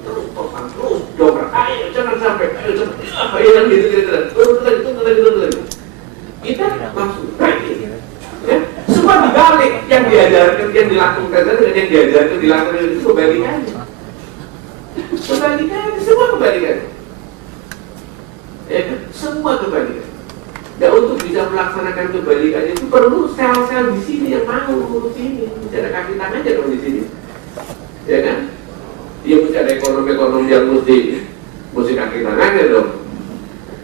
Terus topan, terus dobrak, ayo jangan sampai, ayo jangan, apa yang gitu. Kita langsung baik. Ya, semua dibalik, yang diajarkan, yang dilakukan dengan yang diajarkan, dilakukan itu kebalikannya. Semua kebalikannya. Ya, semua kebalikannya. Dan untuk bisa melaksanakan kebalikannya itu perlu sel-sel di sini yang mau ngurus ini. Mesti ada kaki tangannya dong di sini, ya kan? Dia mesti ada ekonomi yang mesti kaki tangannya dong.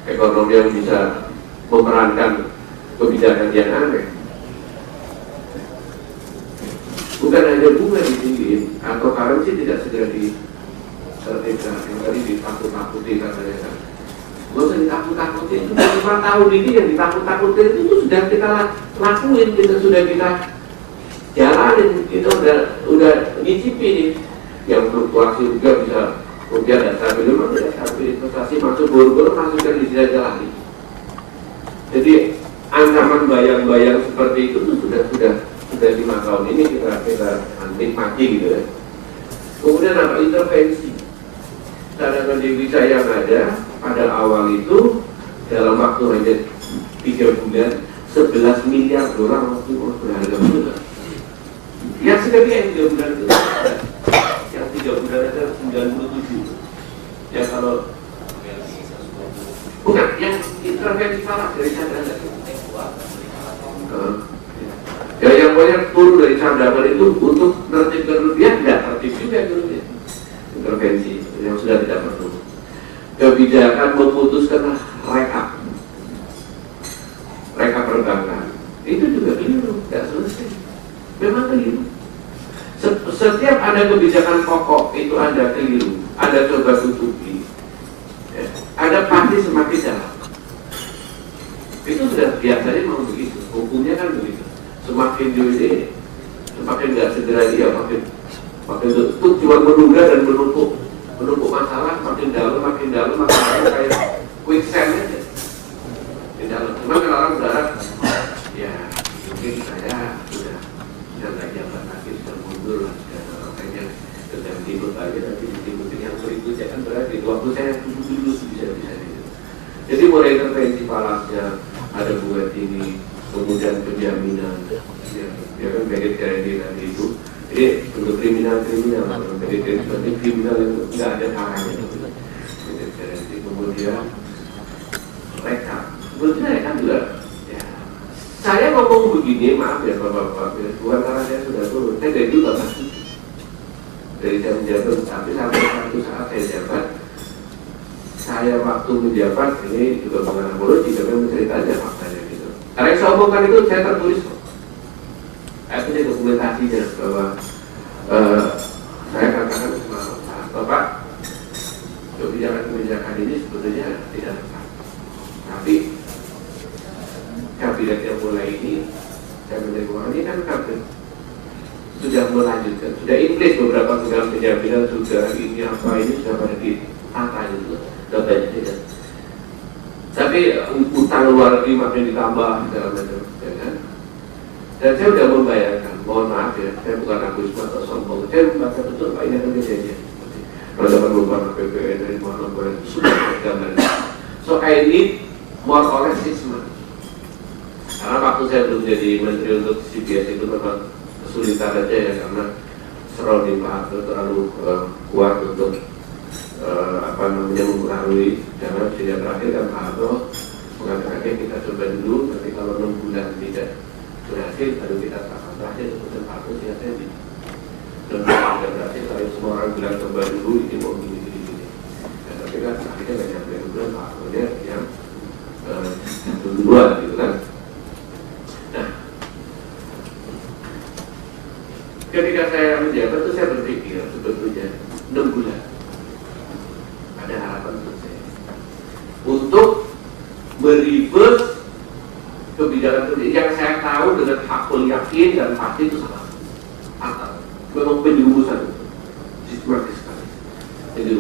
Ekonomi yang bisa memerankan kebijakan yang aneh. Bukan hanya bunga ditinggiin atau currency tidak segera ditertibkan. Yang tadi ditakut-takuti katanya kan. Gak usah ditakut-takutin. 5 tahun ini yang ditakut-takutin itu sudah kita lakuin, sudah kita jalanin, kita udah ngicipi nih. Yang fluktuasi juga bisa kemudian ada stabil, investasi masuk buru-buru masukkan di sini lagi. Jadi ancaman bayang-bayang seperti itu tuh sudah 5 tahun ini kita nikmati gitu ya. Kemudian apa? Intervensi cadangan devisa yang ada pada awal itu dalam waktu hanya 3 bulan 11 miliar dolar waktu berharga juga. Yang sekali yang 3 bulan itu yang 3 bulan ada 97. Ya kalau bukan yang intervensi salah dari cadangan. Ya yang banyak turun dari cadangan itu untuk tertibkan rupiah tidak tertib juga gitu. Intervensi yang sudah tidak perlu. Kebijakan memutuskan rekap perbankan itu juga keliru, tidak selesai. Memang keliru. Setiap ada kebijakan pokok itu ada keliru, ada coba tutupi, ya. Ada pasti semakin dalam. Itu sudah biasanya mau begitu. Hukumnya kan begitu. Semakin diuji, semakin nggak segera dia makin itu cuma menunda dan menumpuk masalah makin dalam kayak quicksand aja di dalam. Cuma kalau orang berharap ya mungkin saya sudah nggak jabat lagi, sudah mundur lah, makanya sedang timur aja nanti ditimbutin yang berikutnya kan berarti waktu saya dulu bisa gitu. Jadi mulai intervensi falasnya, ada bunga tinggi, kemudian penjaminan, ya kan kredit tadi itu. Jadi untuk kriminal kredit kriminal yang nggak ada caranya, kemudian rekap. Menurut saya kan juga, ya, saya ngomong begini, maaf ya bapak-bapak, bukan karena saya sudah turun, saya dari dulu pasti dari saya menjabat, tapi sampai satu saat saya jabat, saya waktu menjabat ini juga mengenai mulut, juga menceritakan faktanya gitu. Karena yang saya omongkan itu saya tertulis kok. Saya punya dokumentasinya bahwa saya katakan sama Bapak, kebijakan ini sebetulnya tidak tepat. Tapi kabinet yang mulai ini, saya menerima ini kan kabinet sudah melanjutkan, sudah in place beberapa program penjaminan, sudah ini apa ini sudah pada ditata gitu, sudah banyak tidak. Tapi utang luar negeri makin ditambah segala macam, ya kan? Dan saya sudah membayangkan, mohon maaf ya, saya bukan egoisme atau sombong, saya membaca betul Pak ini akan kejadian. Kalau dapat berupa PPN dari mana sudah gambar. So I need more or less 6 months. Karena waktu saya belum jadi menteri untuk CBS itu memang kesulitan aja ya, karena surrounding Pak Harto terlalu kuat untuk mempengaruhi. Karena sejak terakhir kan Pak Harto mengatakan kita coba dulu, tapi kalau 6 bulan tidak berhasil, baru kita akan terakhir kemudian Pak Harto siapa ini. Dan tidak berhasil, kalau semua orang bilang coba dulu, ini mau gini. Tapi kan akhirnya nggak nyampe bulan Pak Harto yang duluan gitu kan. Nah, ketika saya menjabat itu saya berpikir sebetulnya 6 bulan ada harapan untuk saya untuk mereverse kebijakan yang saya tahu dengan hakul yakin dan pasti itu salah. Atau memang penjurusan sistematis sekali. Jadi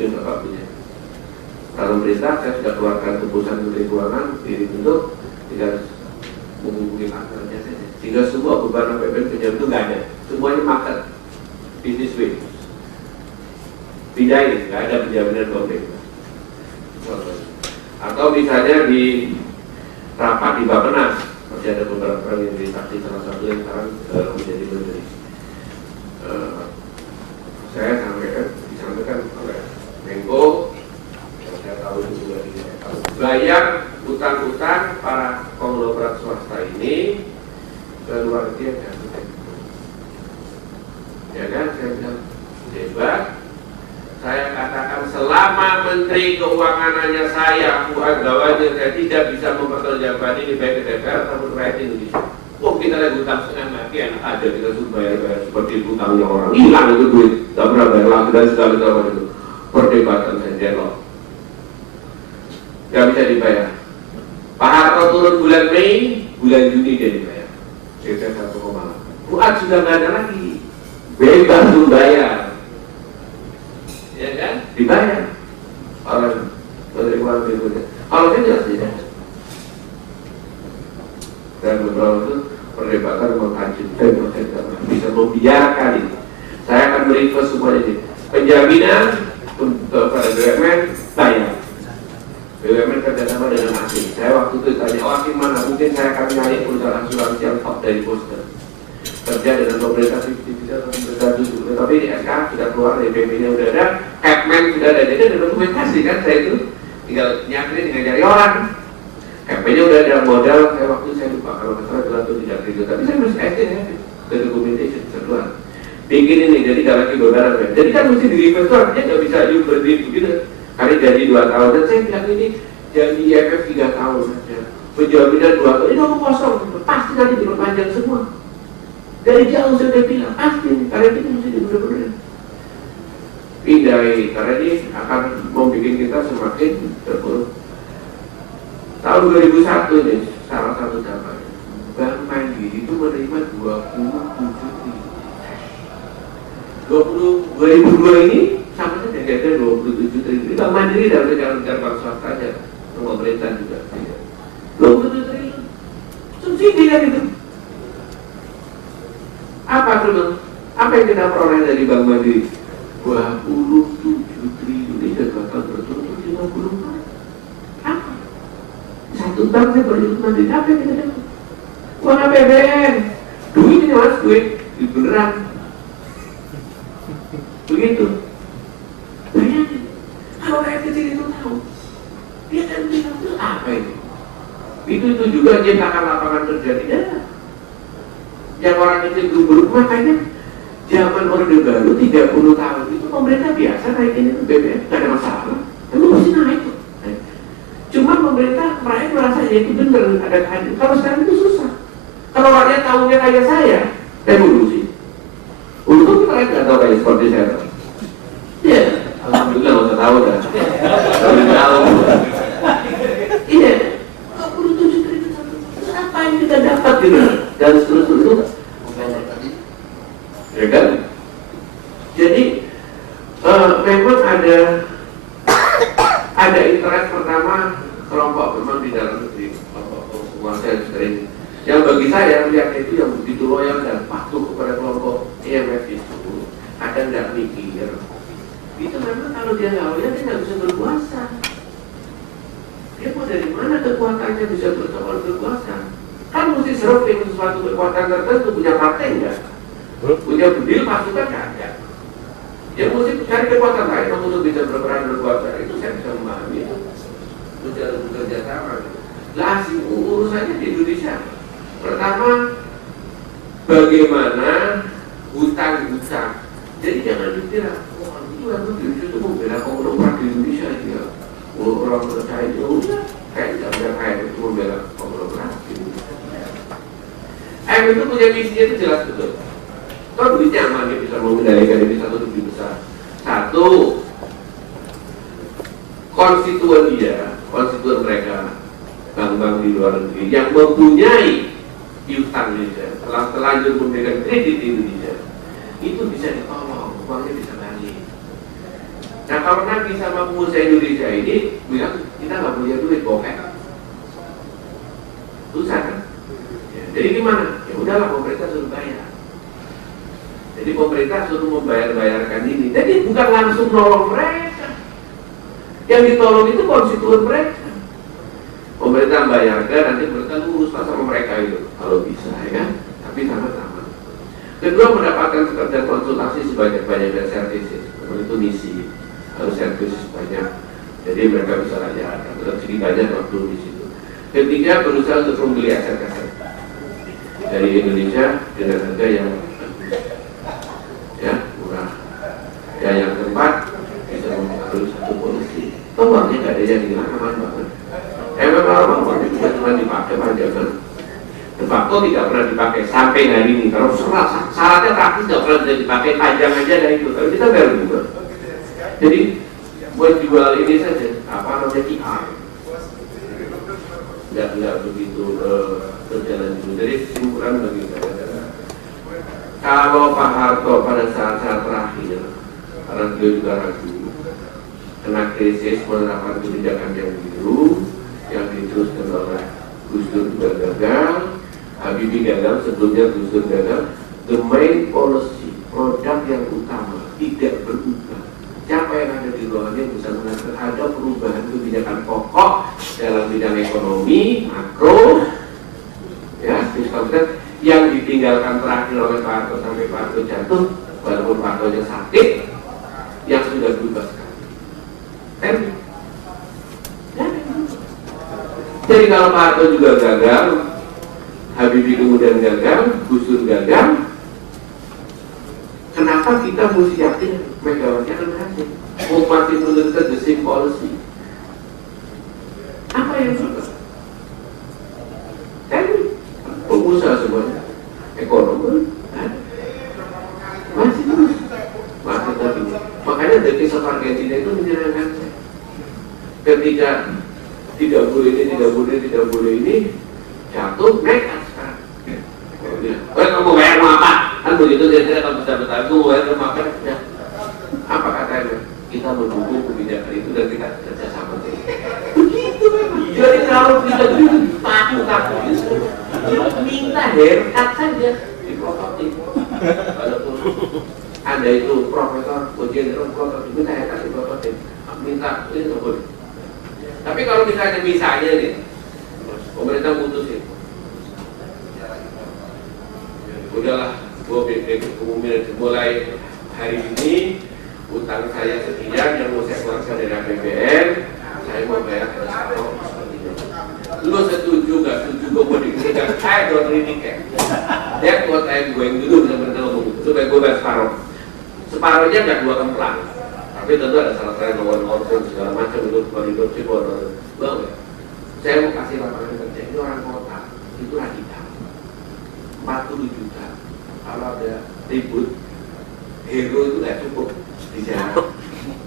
mungkin Bapak punya. Kalau pemerintah, saya sudah keluarkan keputusan Menteri Keuangan dibentuk, tidak menghubungi partnernya saja. Sehingga semua beban APBN penjam itu nggak ada, semuanya market, business way. Pindahin, nggak ada penjaminan pemerintah. Atau misalnya di rapat di Bappenas, masih ada beberapa orang yang disaksi, salah satu yang sekarang menjadi menteri. Saya disampaikan oleh Menko, yang saya tahu itu juga bayar utang-utang para konglomerat swasta ini ke luar negeri yang ya kan, saya bilang hebat. Saya katakan selama Menteri Keuangan hanya saya, Fuad Bawazir, saya tidak bisa mempertanggungjawabkan ini baik ke DPR ataupun rakyat Indonesia. Oh, kita lagi utang setengah mati, enak aja kita suruh bayar seperti utangnya orang. Hilang itu duit, tak pernah bayar lagi dan segala macam itu. Perdebatan saja loh. Gak bisa dibayar. Pak Harto turun bulan Mei, bulan Juni dia dibayar. Kita 1,8. Fuad sudah nggak ada lagi, bebas tuh bayar. Ya kan? Dibayar orang Menteri Keuangan berikutnya. Kalau saya jelas tidak. Dan beberapa itu perdebatan mengkaji, saya tidak bisa membiarkan ini. Saya akan beri semuanya ini. Penjaminan kepada BUMN bayar. BUMN kerjasama dengan asing. Saya waktu itu tanya, asing mana? Mungkin saya akan nyari perusahaan asuransi yang top dari Boston. Kerja dengan pemerintah tapi di SK sudah keluar, dari BP-nya sudah ada, Capman sudah ada, jadi ada dokumentasi kan. Saya itu tinggal nyakri dengan cari orang. Capman-nya udah ada modal, saya waktu saya lupa kalau nggak salah jelas itu tidak gitu, tapi saya masih SD ya, ke documentation bisa keluar. Bikin ini, jadi gak lagi bebaran. Jadi kan mesti di-reverse, artinya nggak bisa berdiri begitu. Kali jadi 2 tahun, dan saya bilang ini jadi IMF 3 tahun saja. Penjaminan 2 tahun, ini kosong, pasti nanti diperpanjang semua. Dari jauh saya bilang, pasti, karena itu mesti benar-benar pindai, karena ini akan membuat kita semakin terpuruk. Tahun 2001 nih, salah satu data, Bank Mandiri itu menerima 27 triliun. 2002 ini sama saja kira-kira 27 triliun. Bank Mandiri dalam jalan-jalan bank swasta aja, pemerintah juga. 27 triliun, subsidi kan itu. Apa tuh? Apa yang kita peroleh dari Bank Mandiri? 27 triliun ini dan bakal berturut-turut 50 kali. Apa? Satu bank saya berjumlah Mandiri, apa yang kita dapat? Uang APBN, duit ini mas, duit beneran. Begitu. Bayangin, kalau rakyat kecil itu tahu, dia kan bilang itu apa itu? Itu juga menciptakan lapangan kerja tidak. Yang orang kecil belum, makanya zaman Orde Baru 30 tahun itu pemerintah biasa naikin itu BBM, gak ada masalah, itu mesti naik. Cuma pemerintah rakyat merasa ya itu benar ada keadilan. Kalau sekarang itu susah. Kalau rakyat tahunya kayak saya revolusi. Untung kita nggak tahu kayak seperti saya. Iya, alhamdulillah nggak usah tahu dah. Tahu. Iya, 27 triliun apa yang kita dapat gitu? Dan seterusnya ya kan? Jadi memang ada interest pertama kelompok memang di dalam negeri, kelompok penguasa yang sering, yang bagi saya melihat itu yang begitu loyal dan patuh kepada kelompok IMF itu ada nggak mikir itu memang kalau dia nggak loyal dia nggak bisa berkuasa. Dia mau dari mana kekuatannya bisa berkuasa? Kan mesti survei sesuatu kekuatan tertentu, punya partai enggak? Punya bedil pasukan nggak ada. Dia mesti cari kekuatan lain untuk bisa berperan berkuasa. Itu saya bisa memahami itu. Bekerja sama. Lah urusannya di Indonesia. Pertama, bagaimana hutang-hutang. Jadi jangan dikira, wah itu kan Indonesia itu membela konglomerat di Indonesia ya. Orang percaya ya udah kayak nggak kayak itu membela konglomerat di Indonesia. Itu punya misinya itu jelas betul. Kalau duitnya aman, dia bisa mengendalikan ini satu lebih besar. Satu, konstituen mereka, bank-bank di luar negeri yang mempunyai piutang Indonesia, telah terlanjur memberikan kredit di Indonesia, itu bisa ditolong, uangnya bisa balik. Nah kalau Nabi sama pengusaha Indonesia ini bilang kita nggak punya duit, bokeh, susah kan? Ya, jadi gimana? Ya udahlah pemerintah suruh bayar. Jadi pemerintah suruh membayarkan ini. Jadi bukan langsung nolong mereka. Yang ditolong itu konstituen mereka. Pemerintah bayarkan, nanti mereka lurus sama mereka itu kalau bisa, ya kan? Tapi sama-sama. Kedua, mendapatkan pekerjaan konsultasi sebanyak-banyaknya services. Itu misi, harus services banyak. Jadi mereka bisa layanan. Jadi banyak waktu di situ. Ketiga, berusaha untuk membeli aset-aset dari Indonesia dengan harga yang ya murah. Ya yang keempat, bisa mempengaruhi satu polisi. Uangnya nggak ada yang hilang, aman banget. Memang uangnya juga cuma dipakai aja kan. De facto tidak pernah dipakai sampai hari ini. Kalau syaratnya praktis nggak pernah bisa dipakai, panjang aja dari itu. Tapi kita baru juga. Jadi buat jual ini saja, apa namanya PR, nggak begitu berjalan dulu. Jadi kesimpulan bagi saya, kalau Pak Harto pada saat-saat terakhir, karena beliau juga ragu, kena krisis menerapkan kebijakan yang biru, yang diteruskan oleh Gus Dur juga gagal, Habibie gagal, sebelumnya Gus Dur gagal. The main policy, produk yang utama tidak berubah. Siapa yang ada di ruangannya bisa mengatakan ada perubahan kebijakan pokok dalam bidang ekonomi, makro, ya, fiskal yang ditinggalkan terakhir oleh Pak Harto sampai Pak Harto jatuh, walaupun Pak Harto sakit, yang sudah berubah sekali. Jadi kalau Pak Harto juga gagal, Habibie kemudian gagal, Gus Dur gagal, kenapa kita mesti yakin Megawati akan berhasil? Masih menurunkan the same policy. Apa yang berubah? Pengusaha semuanya, ekonomi, masih terus, masih tadi. Makanya dari Argentina itu menyenangkan saya. Ketika tidak boleh ini, jatuh, naik sekarang. Kamu bayar mau apa? Kan begitu dia akan besar-besar. Kamu bayar mau apa? Ya. Apa katanya? Kita mendukung kebijakan itu dan kita kerjasama. Begitu memang. Jadi kalau kita begitu takut minta haircut saja di prototip. Walaupun Anda itu profesor, jenderal prototip, minta haircut di prototip. Minta itu boleh. Tapi kalau misalnya nih, pemerintah putusin, udahlah, gua umumnya mulai hari ini utang saya sekian yang mau saya keluarkan dari APBN, saya mau bayar ke separuh seperti ini. Lu setuju nggak setuju? Gue mau dikritik, saya don't really care. That's what I'm going to do, benar-benar ngomong itu supaya gue bayar separuh. Separuhnya nggak dua kemplang. Tapi tentu ada salah-salah lawan konsen segala macam itu koridor Cibor. Saya mau kasih lapangan kerja ini orang kota itu radikal 40 juta. Kalau ada ribut, hero itu nggak cukup di jalan.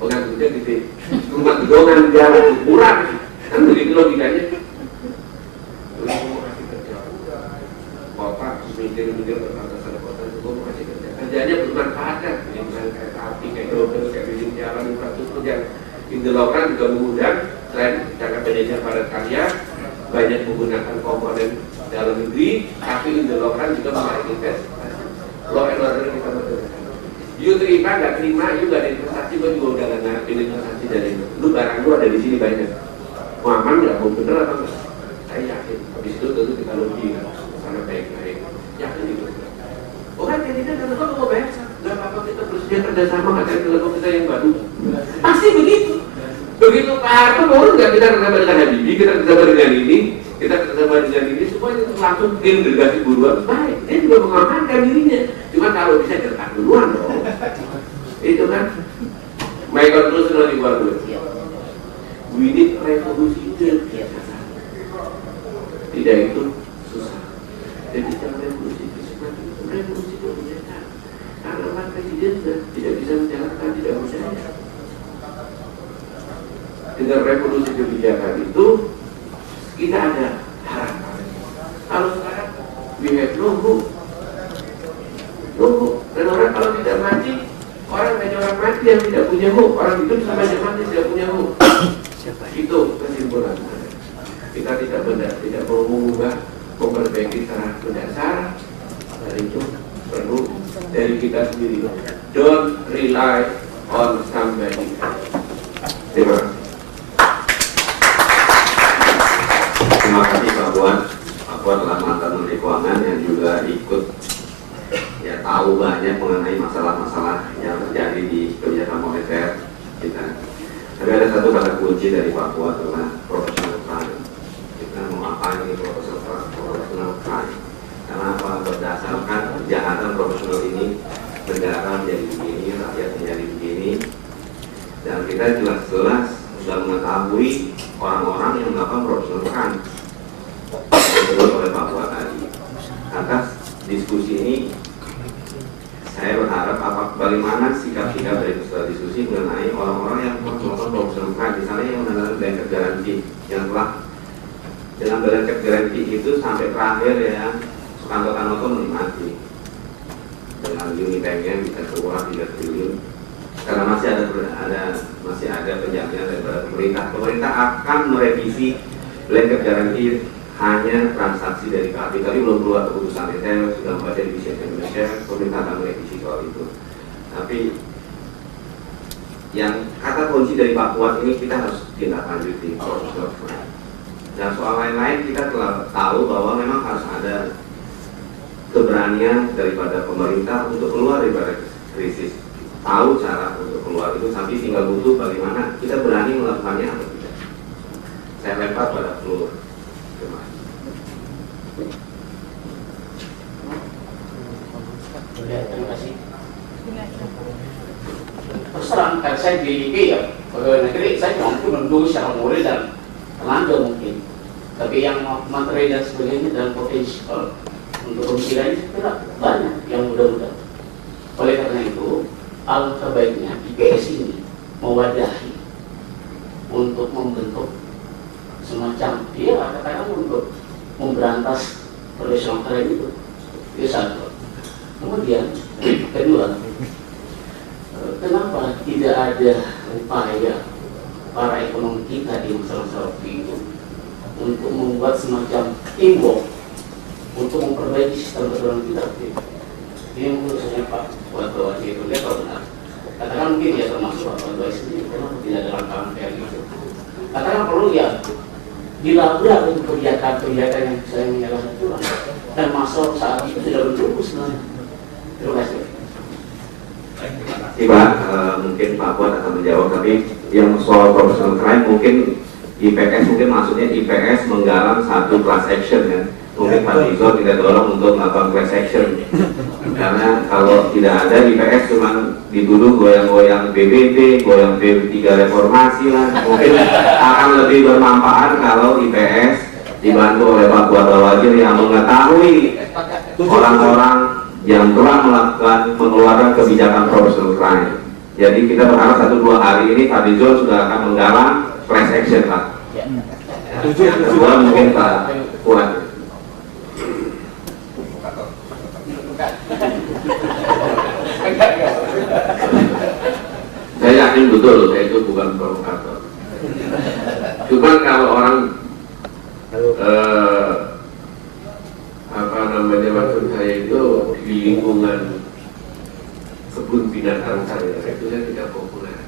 Pengangguran gede, rumah gedongan jalan kurang. Kan begitu logikanya. Terus mau kasih kerja kota, mikir berbatasan kota itu mau kasih kerja. Kerjanya bermanfaat kan, misalnya kayak api, kayak dobel, kayak bikin jalan, infrastruktur yang Indolokan juga mengundang selain jangka Indonesia padat karya banyak menggunakan komponen dalam negeri, tapi Indolokan juga menarik investasi. Law and order kita menggunakan. You terima nggak terima, you nggak ada investasi, gue juga udah nggak ngarepin investasi dari lu barang lu ada di sini banyak. Mau aman nggak, mau bener atau enggak? Saya yakin. Habis itu tentu kita lobby karena baik-baik. Yakin itu. Oh kan kita kan mau bayar, nggak apa-apa kita bersedia kerjasama nggak cari kelompok kita yang baru. Pasti begitu. Begitu Pak Harto baru nggak kita kerjasama dengan Habibie, kita kerjasama dengan ini, kita kerjasama dengan ini, semuanya itu langsung tim delegasi buruan. Baik, dia juga mengamankan dirinya. Cuma kalau bisa gertak duluan dong. Itu kan. Michael terus sudah dibuat dulu. We need revolusi ide. Tidak itu susah. Jadi jangan revolusi fisik, revolusi kebijakan. Karena Pak Presiden sudah tidak bisa menjalankan, tidak berdaya. Dengan revolusi kebijakan itu kita ada harapan. Kalau sekarang we have no hope. Dan orang kalau tidak mati, orang banyak orang mati yang tidak punya hope. Orang itu bisa kita tidak mau mengubah, memperbaiki secara mendasar. Dan itu perlu dari kita sendiri. Don't rely on somebody. Terima kasih. Terima kasih Pak Puan. Pak Puan adalah mantan Menteri Keuangan yang juga ikut ya tahu banyak mengenai masalah-masalah yang terjadi di kebijakan moneter kita. Tapi ada satu kata kunci dari Pak Puan adalah professional crime. Kita mau apa ini professional crime? Karena apa? Berdasarkan kejahatan profesional ini negara menjadi begini, rakyat menjadi begini, dan kita jelas-jelas sudah mengetahui orang-orang yang melakukan profesional crime disebut oleh Pak Puan tadi. Atas diskusi ini saya berharap bagaimana sikap-sikap dari peserta diskusi mengenai orang-orang yang melakukan profesional crime, misalnya yang menggunakan blanket garansi yang telah dengan blanket garansi itu sampai terakhir ya Sukanto Tanoto menikmati dengan unitnya bisa keluar 3 triliun karena masih ada penjaminan dari pemerintah. Pemerintah akan merevisi blanket garansi hanya transaksi dari KAPI, tapi belum keluar keputusan. Saya sudah membaca di CNN Indonesia, pemerintah akan merevisi soal itu. Tapi yang kata kunci dari Pak Puan ini kita harus tindak lanjuti proses. Dan soal lain-lain kita telah tahu bahwa memang harus ada keberanian daripada pemerintah untuk keluar daripada krisis. Tahu cara untuk keluar itu, tapi tinggal butuh bagaimana kita berani melakukannya atau tidak. Saya lempar pada seluruh. Terima kasih. Terus terang kan saya di ya pegawai negeri saya mampu menunggu secara moral dan tenaga mungkin. Tapi yang materi dan sebagainya dan potensial untuk komisi lain saya kira banyak yang mudah-mudah. Oleh karena itu, alangkah baiknya IPS ini mewadahi untuk membentuk semacam katakanlah untuk memberantas profesional crime itu. Itu satu. Kemudian kedua, kenapa tidak ada upaya para ekonomi kita di masalah waktu itu untuk membuat semacam teamwork untuk memperbaiki sistem ekonomi kita? Ini menurut saya Pak Wajib itu dia kalau benar. Katakan mungkin ya termasuk Pak Wajib sendiri, kenapa tidak ada langkah kayak gitu? Katakan perlu ya dilabrak untuk kebijakan-kebijakan yang saya menyalahkan itu dan masuk saat itu sudah bertumbuh sebenarnya. Terima kasih. Pak, mungkin Pak Puan akan menjawab, tapi yang soal professional crime mungkin IPS mungkin maksudnya IPS menggalang satu class action kan. Mungkin Pak Rizal kita dorong untuk melakukan class action. Karena kalau tidak ada IPS cuma dituduh goyang-goyang BBB, goyang B3 reformasi lah. Mungkin akan lebih bermanfaat kalau IPS dibantu oleh Pak Ketua Wajir yang mengetahui orang-orang yang telah mengeluarkan kebijakan professional crime. Jadi kita berharap 1-2 hari ini Pak Rizal sudah akan menggalang class action Pak. Yang kedua mungkin Pak Puan. Saya yakin betul saya itu bukan provokator. Cuman kalau orang maksud saya itu di lingkungan kebun binatang saya itu saya tidak populer.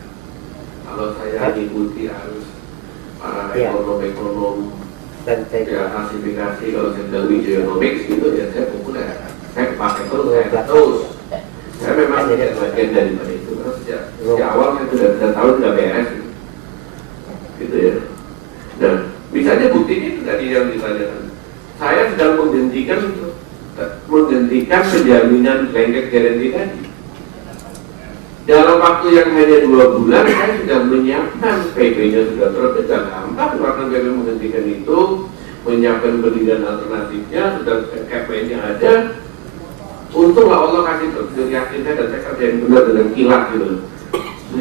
Kalau saya ikuti arus para ekonom dan ya klasifikasi, kalau saya bilang genomics gitu ya saya populer. Saya pakai terus, saya terus. Saya memang tidak bagian daripada itu. Karena sejak awal saya sudah tahu sudah beres gitu ya. Dan misalnya buktinya itu tadi yang ditanyakan. Saya sedang menghentikan penjaminan blanket guarantee tadi. Dalam waktu yang hanya 2 bulan saya sudah menyiapkan PP-nya sudah terbit dan gampang karena kami menghentikan itu, menyiapkan pendirian alternatifnya, sudah KPN-nya ada. Untunglah Allah kasih yakin saya dan saya kerjain benar dengan kilat gitu.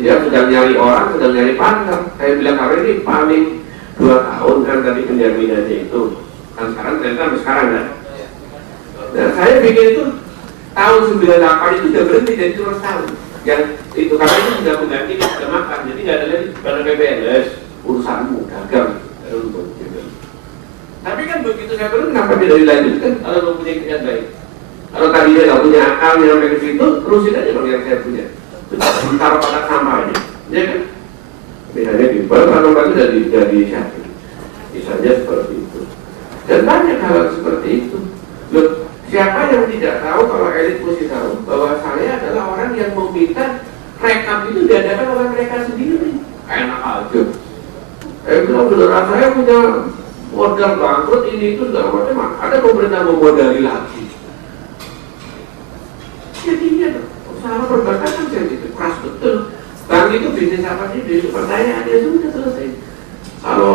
Ya sedang nyari orang, sedang nyari partner. Saya bilang hari ini paling 2 tahun kan tadi penjaminannya itu. Kan sekarang ternyata sampai sekarang kan. Nah saya bikin itu tahun 98 itu sudah berhenti jadi cuma tahun. Yang itu karena itu sudah mengganti sudah makan, jadi nggak ada lagi karena PPNS urusanmu dagang untuk gitu. Tapi kan begitu saya turun, kenapa tidak dilanjutkan kalau mempunyai kerjaan baik? Kalau tadi dia nggak punya akal sampai ke situ, terusin aja dong yang saya punya. Taruh kotak sampah aja, ya kan? Bedanya di baru itu dari siapa? Misalnya seperti itu. Dan banyak hal seperti itu. Loh, siapa yang tidak tahu kalau elit mesti tahu bahwa saya adalah orang yang meminta rekap itu diadakan oleh mereka sendiri. Enak aja. Bilang beneran saya punya modal bangkrut ini itu segala macam. Ada pemerintah memodali lagi. Jadinya usaha perbatasan saya itu keras betul. Bank itu bisnis apa sih? Bisnis percayaan ya sudah selesai. Kalau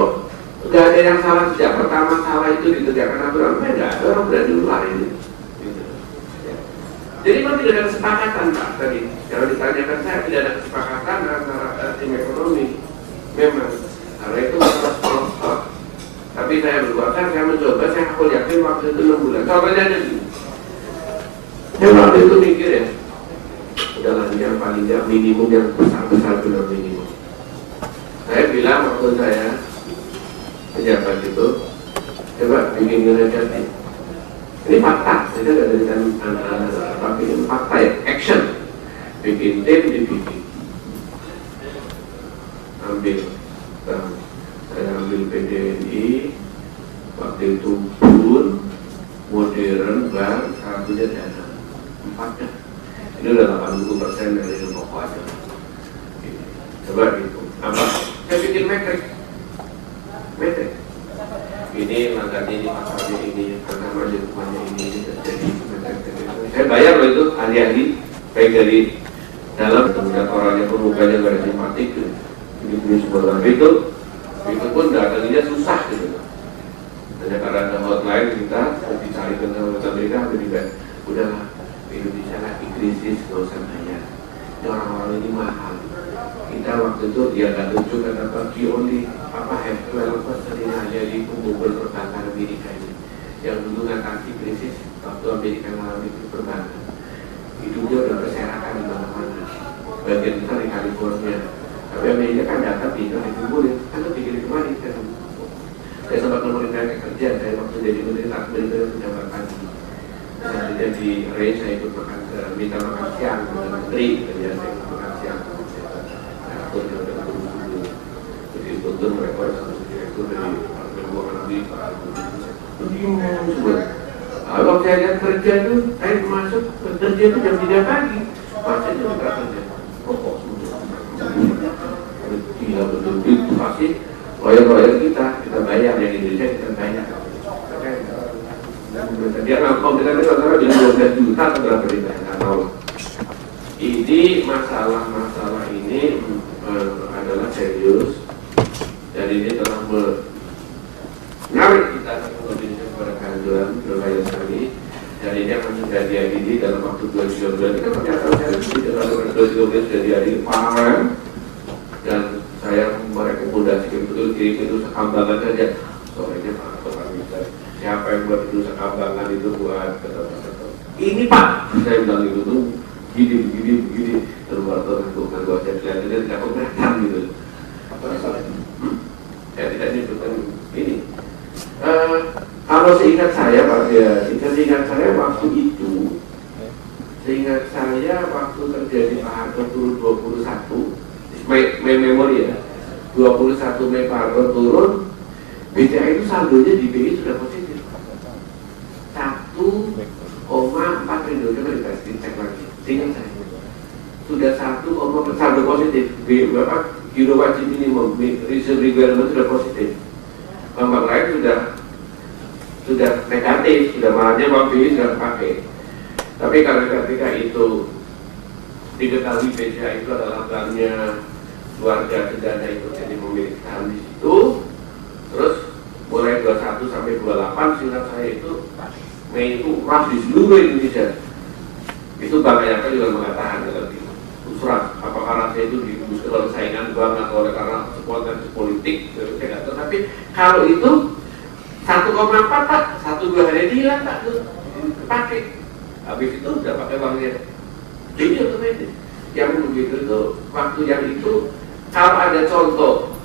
nggak ada yang salah sejak pertama salah itu ditegakkan aturan, nggak ada orang berani nularin ini. Gitu. Ya. Jadi memang tidak ada kesepakatan Pak tadi. Kalau ditanyakan saya tidak ada kesepakatan antara tim ekonomi. Memang karena itu masalah sponsor. Tapi saya berkuasa, saya mencoba, aku yakin waktu itu 6 bulan. Contohnya aja gini. Saya waktu itu mikir ya, udahlah yang paling tidak minimum yang besar-besar benar minimum. Saya bilang waktu saya pejabat itu, coba bikin negatif. Ini fakta, saya tidak dari tapi ini fakta ya, action. Bikin tim dibikin. Saya ambil PDNI, waktu itu pun modern, bank, satunya dana. 4 ya. Ini udah 80% dari yang pokok aja. Coba gitu. Apa? Saya bikin metrik. Ini langkahnya ini, pasalnya ini, pertama rumahnya ini terjadi. Saya bayar loh itu ahli-ahli, baik dari dalam kemudian orangnya pemukanya nggak ada simpatik gitu. Ini sebuah itu pun datanginya susah gitu. Hanya karena ada hotline kita dicari ke mereka lebih baik. Udahlah. Indonesia lagi krisis, nggak usah bayar. Ini orang-orang ini mahal. Kita waktu itu dia nggak tunjuk kata Pak Gioli, apa F12 sebenarnya jadi pembubar perbankan Amerika ini, yang dulu ngatasi krisis waktu Amerika mengalami perbankan. Hidupnya udah berserakan di mana-mana. Bagian besar di California. Tapi Amerika kan datang di dikumpulin, kan itu bikin kemarin. Saya sempat nemuin mereka kerja, saya waktu jadi menteri pejabat pagi. Saya di Ray, saya ikut makan, minta makan siang dengan menteri, ya saya ikut makan siang. Aku juga udah dulu, jadi itu mereka satu direktur dari Departemen Negeri, bingung semua. Kalau saya lihat kerja itu, saya masuk kerja itu jam 3 pagi, masih itu nggak kerja, pokok semua. Gila betul itu pasti lawyer kita bayar yang Indonesia kita bayar. Dia kalau kita bilang 12 juta atau berapa kita nggak tahu. Ini masalah ini adalah serius dan ini telah menarik kita Indonesia kepada kehancuran berbahaya sekali. Dan ini akan sudah diadili dalam waktu 2-3 bulan. Ini kan pernyataan saya di dalam 2-3 bulan sudah diadili paham. Dan saya merekomendasikan betul kirim itu sekambangan saja. Soalnya Pak Minister, siapa yang buat itu sekambangan itu buat kata-kata. Ini Pak, saya bilang itu tuh begini. Terus waktu itu kan gua saya kelihatannya tidak keberatan gitu. Saya tidak nyebutkan ini. Kalau seingat saya Pak ya, seingat saya waktu itu, waktu terjadi Pak Harto turun 21. Memori ya 21 Mei Pak Harto turun, BCA itu saldonya di BI sudah positif 1,4 triliun. Coba dicek lagi, seingat saya sudah 1,4 saldo positif. Berapa euro wajib minimum reserve requirement sudah positif. Bank lain sudah negatif, sudah malahnya Bank BI sudah pakai. Tapi kalau ketika itu diketahui BCA itu adalah banknya keluarga cendana itu jadi memiliki saham di situ, terus mulai 21 sampai 28 seingat saya itu Mei itu rush di seluruh Indonesia. Itu Bank Ayaka juga mengatakan dalam surat apakah rasa itu dibuskan oleh saingan bank atau oleh karena potensi politik, saya nggak tahu. Tapi kalau itu 1,4 Pak, 1-2 hari hilang Pak tuh pakai. Habis itu udah pakai banknya. Jadi otomatis yang begitu itu waktu yang itu kalau ada contoh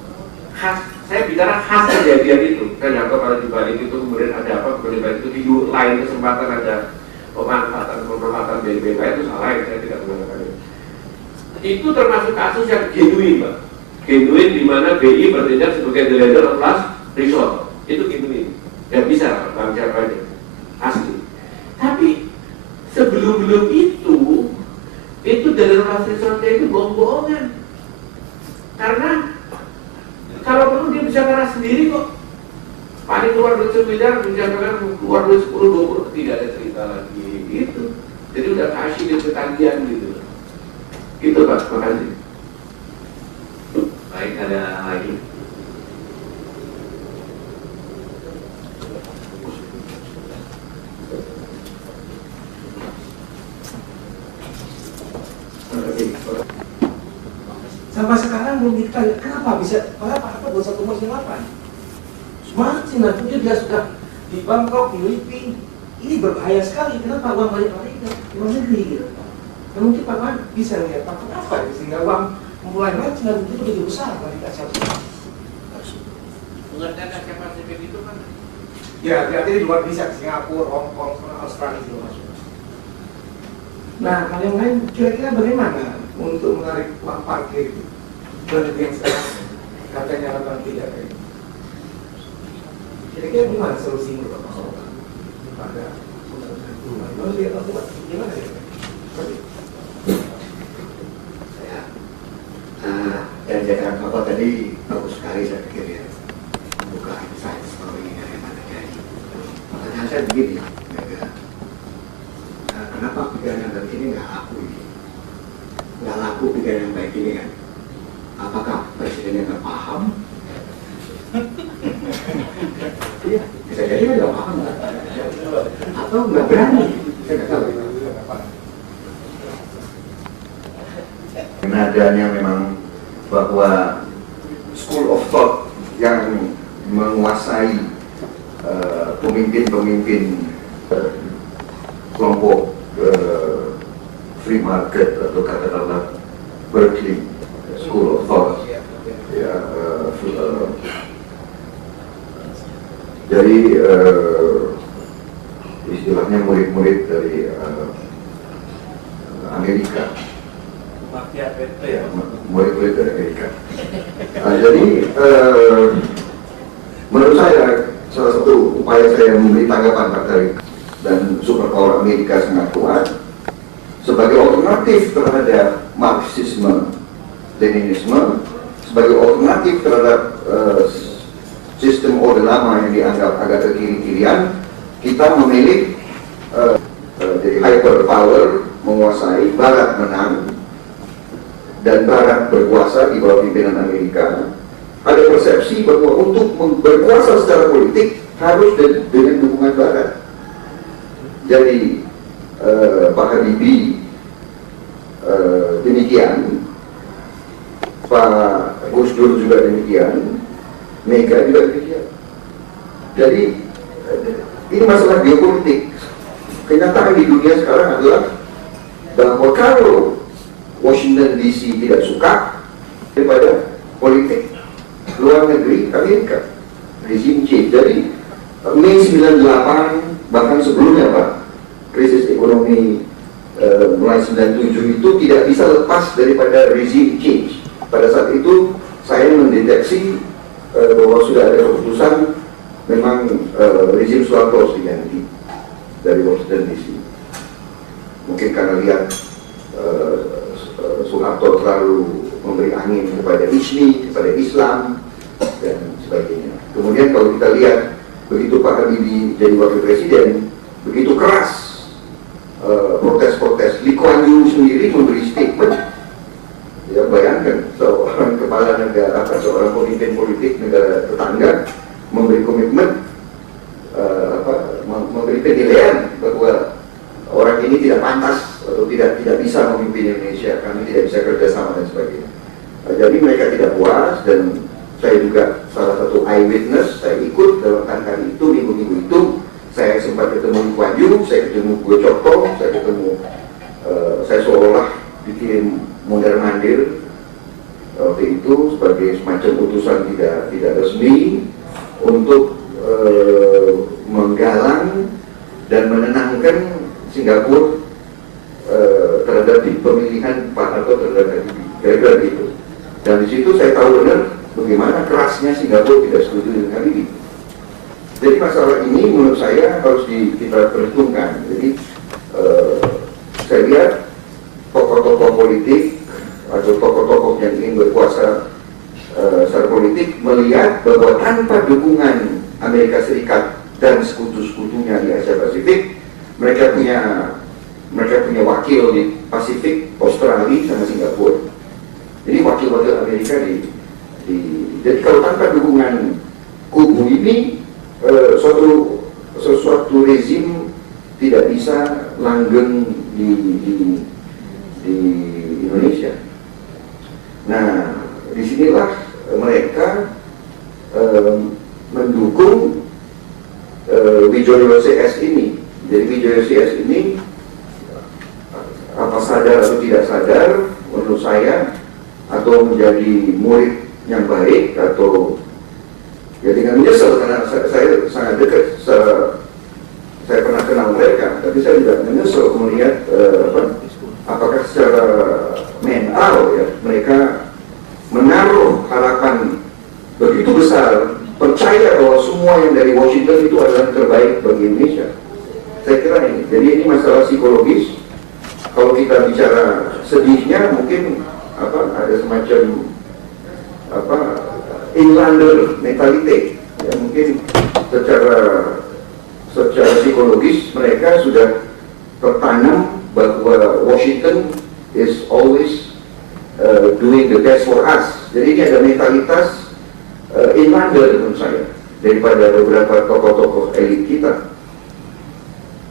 khas saya bicara hasil kejadian itu. Saya nggak tahu kalau di balik itu kemudian ada apa, kemudian balik itu di lain kesempatan ada pemanfaatan BNPB itu salah, saya tidak mengatakan itu. Itu termasuk kasus yang genuine, Pak. Genuine di mana BI bertindak sebagai the lender of last resort. Itu genuine. Dan bisa, Bang, siapa aja. Asli. Tapi sebelum itu dari last resortnya itu bohong-bohongan. Karena kalau perlu dia bisa ngarah sendiri kok. Paling keluar duit 1 miliar, misalkan keluar duit 10-20, tidak ada cerita lagi gitu. Jadi udah kasih dia ketagihan gitu. Gitu Pak, makasih. Baik, ada lagi. Sampai sekarang belum diketahui kenapa bisa, kenapa Pak Harto 1,8. Semakin dia sudah di Bangkok, di Filipina, ini berbahaya sekali. Kenapa uang balik mereka uang negeri gitu? Dan mungkin Pak Harto bisa lihat Pak kenapa sehingga uang mulai naik dan itu begitu besar bagi kasar. Pengertian Asia Pasifik itu kan? Ya, berarti di luar bisa Singapura, Hong Kong, Australia itu masuk. Nah, hal yang lain kira-kira bagaimana untuk menarik uang parkir itu? Dan yang sekarang katanya lakukan tidak kayak gitu. Kira-kira gimana solusinya Pak Soal? Pada lalu dia tahu gimana ya? Dan jajaran Bapak tadi bagus sekali saya pikir ya, membuka insight story dari mana jadi. Pertanyaan saya begini, kenapa pikiran yang baik ini nggak laku pikiran yang baik ini kan? Apakah presidennya nggak paham? Iya, bisa jadi nggak paham atau nggak berani, saya nggak tahu. Nadanya memang bahwa school of thought yang menguasai pemimpin-pemimpin kelompok free market atau katakanlah Berkeley School of Thought ya, jadi istilahnya murid-murid dari Amerika, murid-murid dari Amerika. Jadi menurut saya salah satu upaya saya memberi tanggapan terkait dan superpower Amerika sangat kuat sebagai alternatif terhadap Marxisme, Leninisme, sebagai alternatif terhadap sistem orde lama yang dianggap agak kekiri-kirian. Kita memilih jadi hyperpower menguasai, Barat menang dan Barat berkuasa di bawah pimpinan Amerika. Ada persepsi bahwa untuk berkuasa secara politik harus dengan dukungan Barat. Jadi Pak Habibie demikian, Pak Gus Dur juga demikian, Mega juga demikian. Jadi ini masalah geopolitik. Kenyataan di dunia sekarang adalah bahwa kalau Washington DC tidak suka daripada politik luar negeri Amerika, rezim change. Jadi Mei 98 bahkan sebelumnya Pak, krisis ekonomi mulai 97 itu tidak bisa lepas daripada rezim change. Pada saat itu saya mendeteksi bahwa sudah ada keputusan memang rezim Soeharto harus diganti dari Washington DC. Mungkin karena lihat Soeharto terlalu memberi angin kepada ISNI, kepada Islam dan sebagainya. Kemudian kalau kita lihat begitu Pak Habibie jadi wakil presiden, begitu keras protes-protes, Lee Kuan Yew sendiri memberi statement. Ya bayangkan seorang kepala negara, seorang pemimpin politik negara tetangga memberi komitmen, memberi penilaian bahwa orang ini tidak pantas atau tidak bisa memimpin Indonesia, kami tidak bisa kerjasama dan sebagainya. Jadi mereka tidak puas dan saya juga salah satu eyewitness, saya ikut dalam kali itu, minggu-minggu itu. Saya sempat ketemu Lee Kuan Yew, saya ketemu Gue Cokto, saya ketemu, saya seolah-olah dikirim mondar-mandir waktu itu sebagai sebagai semacam utusan tidak resmi untuk menggalang dan menenangkan Singapura terhadap pemilihan Pak Harto terhadap Habibie, kira-kira gitu. Dan di situ saya tahu benar bagaimana kerasnya Singapura tidak setuju dengan Habibie. Jadi masalah ini menurut saya harus kita perhitungkan. Jadi saya lihat tokoh-tokoh politik atau tokoh-tokoh yang ingin berkuasa secara politik melihat bahwa tanpa dukungan Amerika Serikat dan sekutu-sekutunya di Asia Pasifik, mereka punya wakil di Pasifik, Australia sama Singapura. Jadi wakil-wakil Amerika jadi kalau tanpa dukungan kubu ini, suatu rezim tidak bisa langgeng di Indonesia. Nah, disinilah mereka mendukung Wijoyo CS ini. Jadi Wijoyo CS ini apa sadar atau tidak sadar, menurut saya, atau menjadi murid yang baik, atau ya dengan menyesal karena saya sangat dekat, saya pernah kenal mereka, tapi saya juga menyesal melihat apakah secara mental ya mereka menaruh harapan begitu besar, percaya bahwa semua yang dari Washington itu adalah yang terbaik bagi Indonesia. Saya kira ini, jadi ini masalah psikologis. Kalau kita bicara sedihnya mungkin ada semacam inlander mentality ya, mungkin secara psikologis mereka sudah tertanam bahwa Washington is always doing the best for us. Jadi ini ada mentalitas inlander menurut saya daripada beberapa tokoh-tokoh elit kita.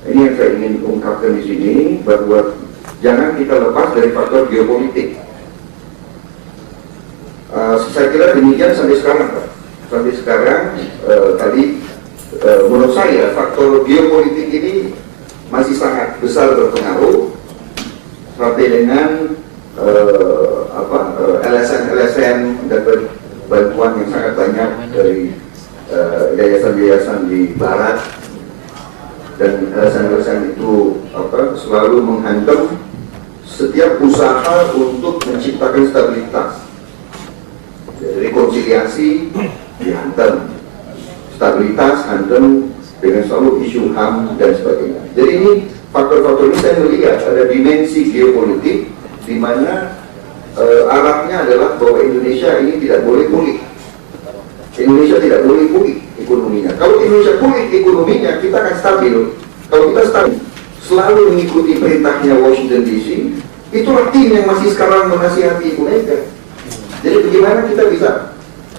Ini yang saya ingin ungkapkan di sini, bahwa jangan kita lepas dari faktor geopolitik. Saya kira demikian sampai sekarang, Pak. Sampai sekarang tadi menurut saya faktor geopolitik ini masih sangat besar berpengaruh, sampai dengan LSM dapat bantuan yang sangat banyak dari yayasan-yayasan di Barat, dan LSM itu selalu menghantam setiap usaha untuk menciptakan stabilitas. Rekonsiliasi dihantam, stabilitas hantam dengan selalu isu HAM dan sebagainya. Jadi ini faktor-faktor ini saya melihat ada dimensi geopolitik di mana arahnya adalah bahwa Indonesia ini tidak boleh pulih. Indonesia tidak boleh pulih ekonominya. Kalau Indonesia pulih ekonominya, kita akan stabil. Kalau kita stabil, selalu mengikuti perintahnya Washington DC, itulah tim yang masih sekarang menasihati Ibu Mega. Jadi bagaimana kita bisa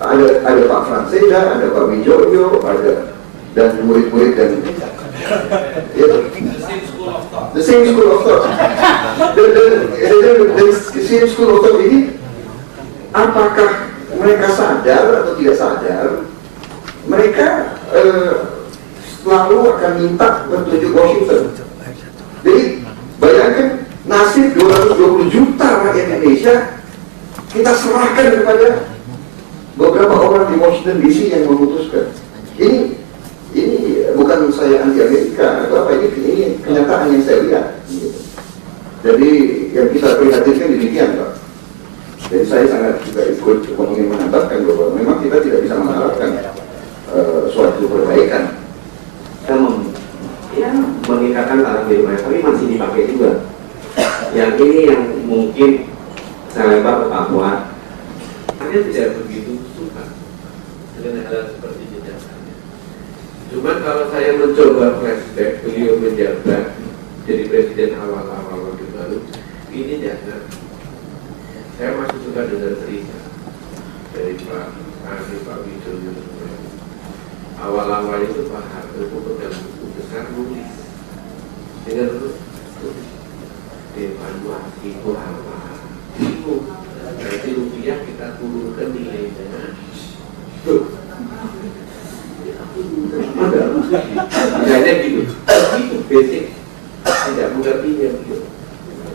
ada Pak Franseda, ada Pak Wijoyo, ada dan murid-murid dan the same school of thought. The same school of thought ini, apakah mereka sadar atau tidak sadar, mereka selalu akan minta petunjuk Washington. Jadi bayangkan nasib 220 juta rakyat Indonesia kita serahkan kepada beberapa orang di Washington DC yang memutuskan. Ini bukan saya anti Amerika atau apa, ini kenyataan yang saya lihat. Jadi yang kita prihatinkan demikian, Pak. Jadi saya sangat juga ikut ingin menambahkan bahwa memang kita tidak bisa mengharapkan suatu perbaikan. Kita meningkatkan taraf hidup, tapi masih dipakai juga. Yang ini yang mungkin saya lempar ke Pak Fuad. Saya tidak begitu suka dengan hal seperti jejakannya. Cuman kalau saya mencoba flashback beliau menjabat jadi presiden awal-awal Orde Baru, ini jangan. Saya masih suka dengar cerita dari Pak Andi, Pak Wijoyo. Awal-awal itu Pak Harto itu pegang buku besar nulis dengan tulis devaluasi itu apa? Itu berarti rupiah kita turunkan nilainya. Tuh, misalnya gitu, itu basic, tidak mengertinya gitu.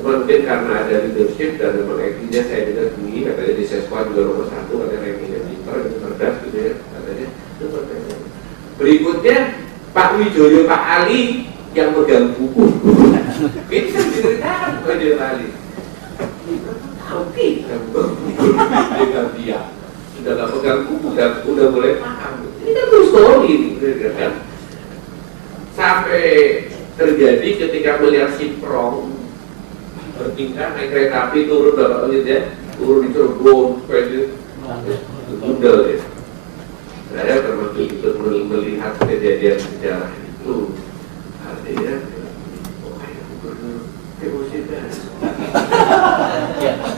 mungkin karena ada leadership dan memang actingnya saya dengar tinggi, katanya di Sespa juga nomor 1, katanya rankingnya pintar, itu cerdas gitu ya, katanya. Berikutnya Pak Wijoyo Pak Ali yang pegang buku. Ini kan diceritakan Wijoyo Pak Ali. Oke, dengan dia sudah nggak pegang buku dan udah mulai paham. Ini kan true story, kan? Sampai terjadi ketika melihat si Prong bertingkah naik kereta api turun berapa menit ya, turun di Cirebon, Gundel ya. Saya termasuk ikut melihat kejadian sejarah itu. Artinya, oh kayak gubernur emosi kan.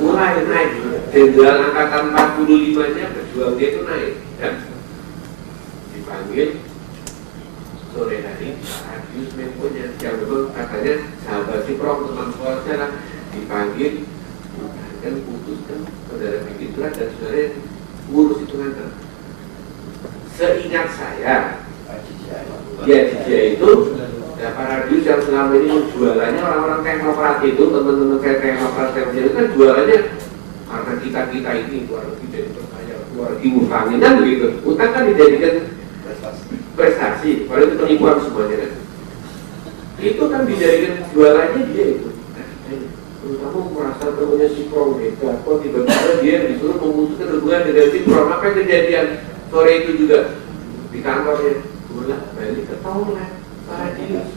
Mulai naik, jenderal angkatan 45-nya berjuang dia itu naik, kan? Dipanggil sore hari Radius Menkonya yang memang katanya sahabat si Prong, teman sekolahnya lah, dipanggil kan putuskan saudara Bikitra dan saudara ngurus itu nanti. Seingat saya dia itu ya, Pak Radius yang selama ini jualannya orang-orang teknokrat itu, teman-teman saya teknokrat itu kan jualannya karena kita ini keluar negeri jadi berkaya, keluar negeri utangin kan begitu. Utang kan dijadikan prestasi, padahal itu penipuan semuanya kan. Itu kan dijadikan jualannya dia itu. Kamu merasa temannya si Prong hebat, kok tiba-tiba dia disuruh memutuskan hubungan dengan si Prong. Apa yang kejadian sore itu juga di kantornya? Ulah balik ke Tonglet, Pak Radius.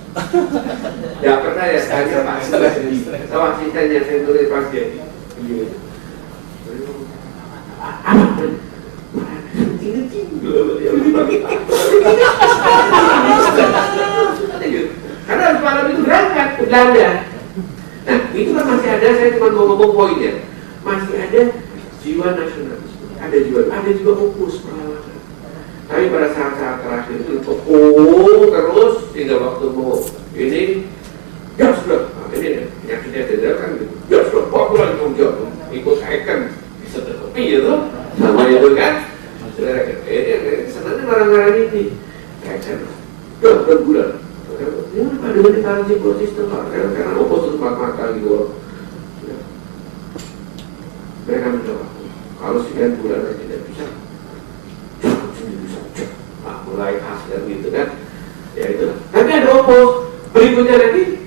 Tidak pernah ya tanya Pak Siti, sama asisten yang saya tulis Pak Siti. Karena malam itu berangkat ke Belanda. Nah, itu kan masih ada, saya cuma mau ngomong poinnya. Masih ada jiwa nasionalisme, ada juga fokus perlawanan. Tapi pada saat-saat terakhir itu terus hingga waktu mau ini gas sudah, ini penyakitnya tidak kan gitu. Gas sudah, populer tanggung ikut icon bisa tepi gitu, sama itu kan. Saudara ini sebenarnya marah-marah ini, icon, berbulan. Ya, ada dengan sistem karena oposisi mata gitu. Mereka menjawab, kalau sekian bulan tidak bisa, jangan sendiri saja. Nah, mulai hasil gitu kan, ya itu. Tapi ada opos, berikutnya lagi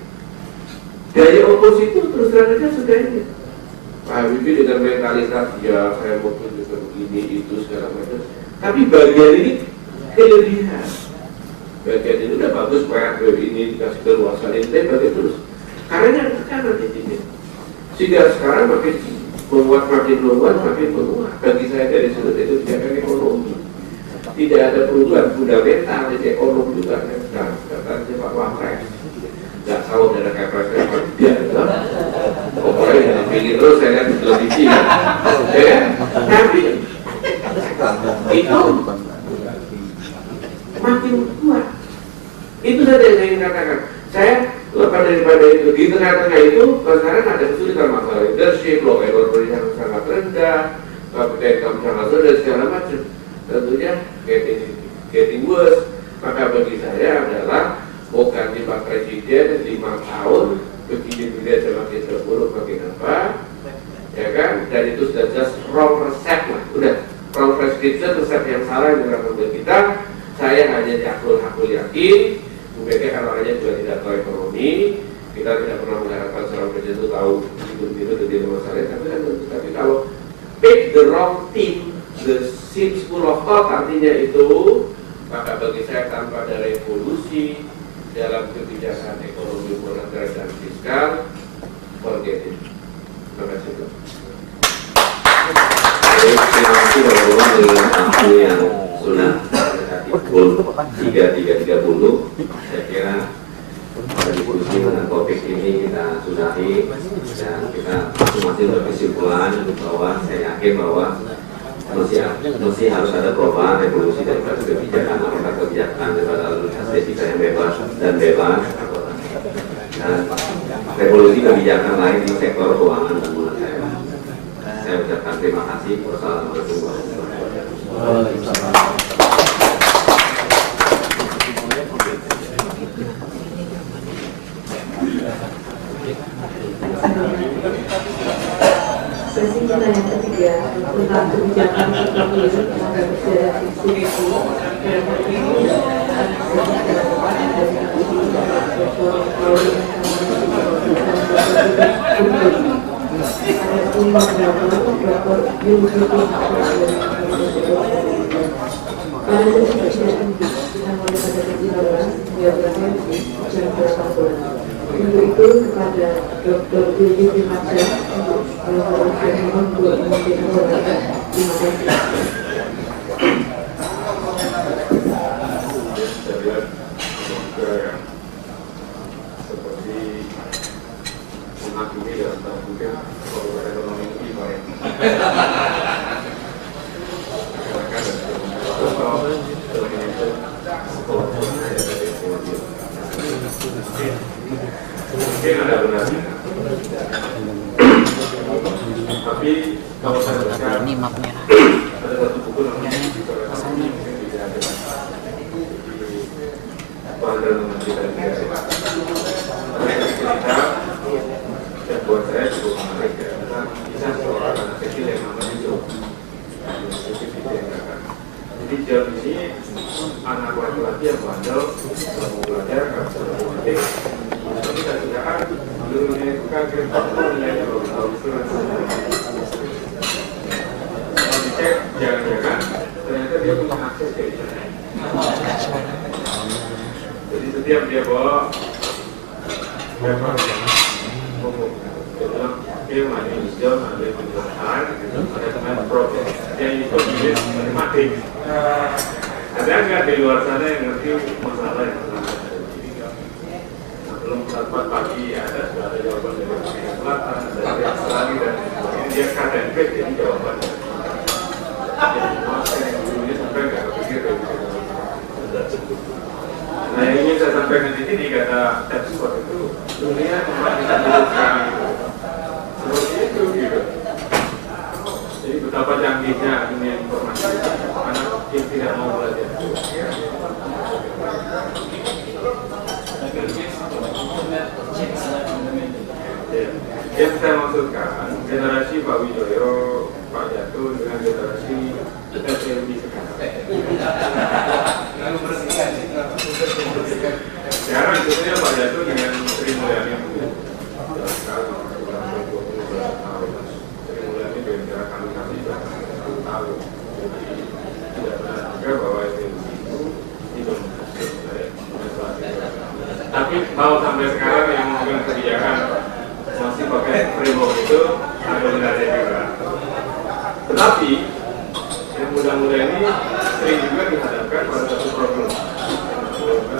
dari opos itu terus terang aja sudah ini. Pak Habibie dengan mentalitas ya saya mau tunjukkan begini itu segala macam. Tapi bagian ini kelebihan. Bagian ini udah bagus, Pak ini dikasih keluasan ini, bagian terus. Karena yang tekanan titiknya. Sehingga sekarang makin menguat. Bagi saya dari sudut itu tidak ekonomi. Tidak ada perubahan fundamental di ekonomi juga. Sekarang katanya Pak Wapres. Nggak tahu ada kayak presiden dia. Pokoknya yang pilih terus saya lihat di televisi. Ya, tapi itu makin kuat. Itu saja yang saya ingin katakan. Saya lepas daripada itu, di tengah-tengah itu sekarang ada kesulitan masalah leadership, law and order yang sangat rendah, KPK sangat rendah, segala macam. Tentunya getting worse. Maka bagi saya adalah mau ganti Pak Presiden 5 tahun, begini semakin terburuk makin apa, ya kan? Dan itu sudah just wrong resep lah, udah wrong prescription, resep yang salah yang dilakukan kita. Saya hanya hakul yakin, Bu Mega kan orangnya juga tidak tahu ekonomi, kita tidak pernah mengharapkan seorang presiden itu tahu itu jadi masalah. Tapi kalau pick the wrong team, the seems full of thought, artinya itu, maka bagi saya tanpa ada revolusi dalam kebijakan ekonomi moneter dan fiskal, forget it. Terima kasih. Terima kasih teman-teman dengan waktu yang sudah pukul 3.30. Saya kira pada diskusi dengan topik ini kita sudahi dan kita masing-masing berkesimpulan bahwa saya yakin bahwa mesti harus ada perubahan revolusi daripada kebijakan, apakah kebijakan daripada lalu lintas kita yang bebas dan revolusi kebijakan lain di sektor keuangan dan moneter. Saya ucapkan terima kasih. Wassalamualaikum warahmatullahi wabarakatuh. Presiden yang ketiga tentang kebijakan pemilu terhadap sejarah institusi dan pemilu untuk itu kepada Dr. Yudi Firmansyah untuk untuk memimpin kegiatan. Terima kasih. Seperti menghakimi dan mungkin kalau ekonomi gimana? Mungkin ada benarnya. Tapi kalau saya baca Ini map merah. ada satu buku namanya Pasangnya. Perdana Menteri Negara. Dan buat saya cukup menarik ya, tentang kisah seorang anak kecil yang namanya Joe. Jadi Joe ini anak laki-laki yang bandel, kalau mau belajar nggak bisa berpolitik. Tapi tidak dulunya itu kan nilainya belum tahu itu. Kalau dicek jangan-jangan ternyata dia punya akses ke internet. Jadi setiap dia bawa paper, dia bilang, "Here my name is John, I live in Jakarta, ada teman project, dia ikut bikin matematik." Ada nggak di luar sana yang ngerti masalah yang belum 4 pagi ada sudah ada jawaban dari Afrika Selatan, dari Australia dan ini dia cut and paste jadi jawabannya. Jadi maksudnya yang dulunya sampai nggak kepikir dari Nah yang ingin saya sampaikan di sini kata Ted Scott itu dunia tempat kita duduk sekarang itu seperti itu gitu. Jadi betapa canggihnya dunia informasi anak yang tidak mau belajar. Yang saya maksudkan generasi Pak Wijoyo, Pak Jatuh dengan generasi SLB sekarang. Sekarang sebetulnya Pak Jatuh dengan Sri Mulyani Sri Mulyani dengan kami sudah tahu. Tidak benar juga bahwa itu tapi kalau sampai sekarang yang memegang kebijakan masih pakai framework itu ada benarnya juga. Tetapi yang muda-muda ini sering juga dihadapkan pada satu problem.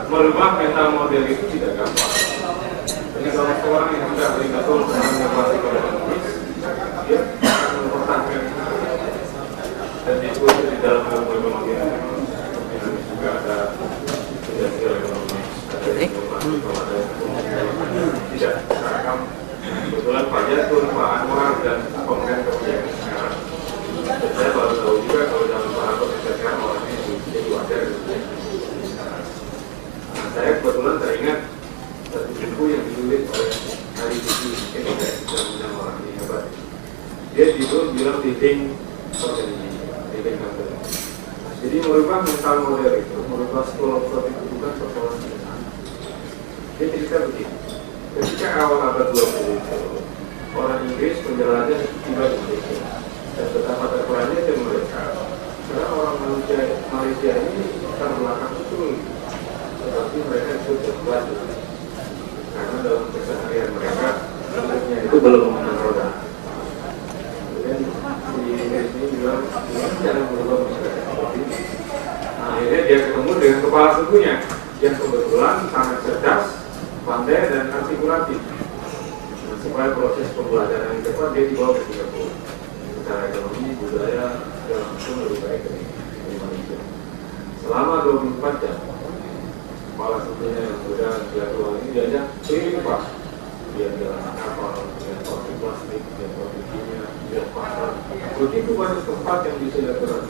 Merubah mental model itu tidak gampang. Jadi kalau seorang yang sudah betul dengan plastik ekonomis, dia akan mempertahankan dan diskusi di dalam ilmu ekonomi juga ada finansial ekonomi, ada informasi tidak sekarang kebetulan Pak Jatuh, Pak Anwar dan Komjen kebijakan sekarang. Dan saya baru tahu juga kalau dalam para pekerja sekarang orang ini jadi wajar. Saya kebetulan teringat satu buku yang ditulis oleh Hari Budi dan orang ini hebat. Dia bilang leading company. Jadi merubah mental model itu, merubah school of thought itu bukan persoalan sederhana. Dia cerita begini, ketika awal abad 20 itu orang Inggris menjelajah tiba di Indonesia dan betapa terperannya itu mereka. Karena orang Malaysia ini terbelakang betul. Tetapi mereka itu terpelajar karena dalam keseharian mereka hidupnya itu belum mengenal roda. Kemudian di Inggris ini bilang ini cara merubah masyarakat seperti ini. Nah, akhirnya dia ketemu dengan kepala sukunya yang kebetulan sangat cerdas, pandai dan artikulatif. Nah, supaya proses pembelajaran yang cepat dia dibawa ke Singapura. Secara ekonomi, budaya, segala macam lebih baik dari Indonesia. Selama 24 jam. Kepala sukunya yang sudah jadwal ini diajak keliling Pak. Dia jalan kapal, dia pabrik plastik, dia pabrik kimia, dia pasar. Begitu banyak tempat yang bisa dilakukan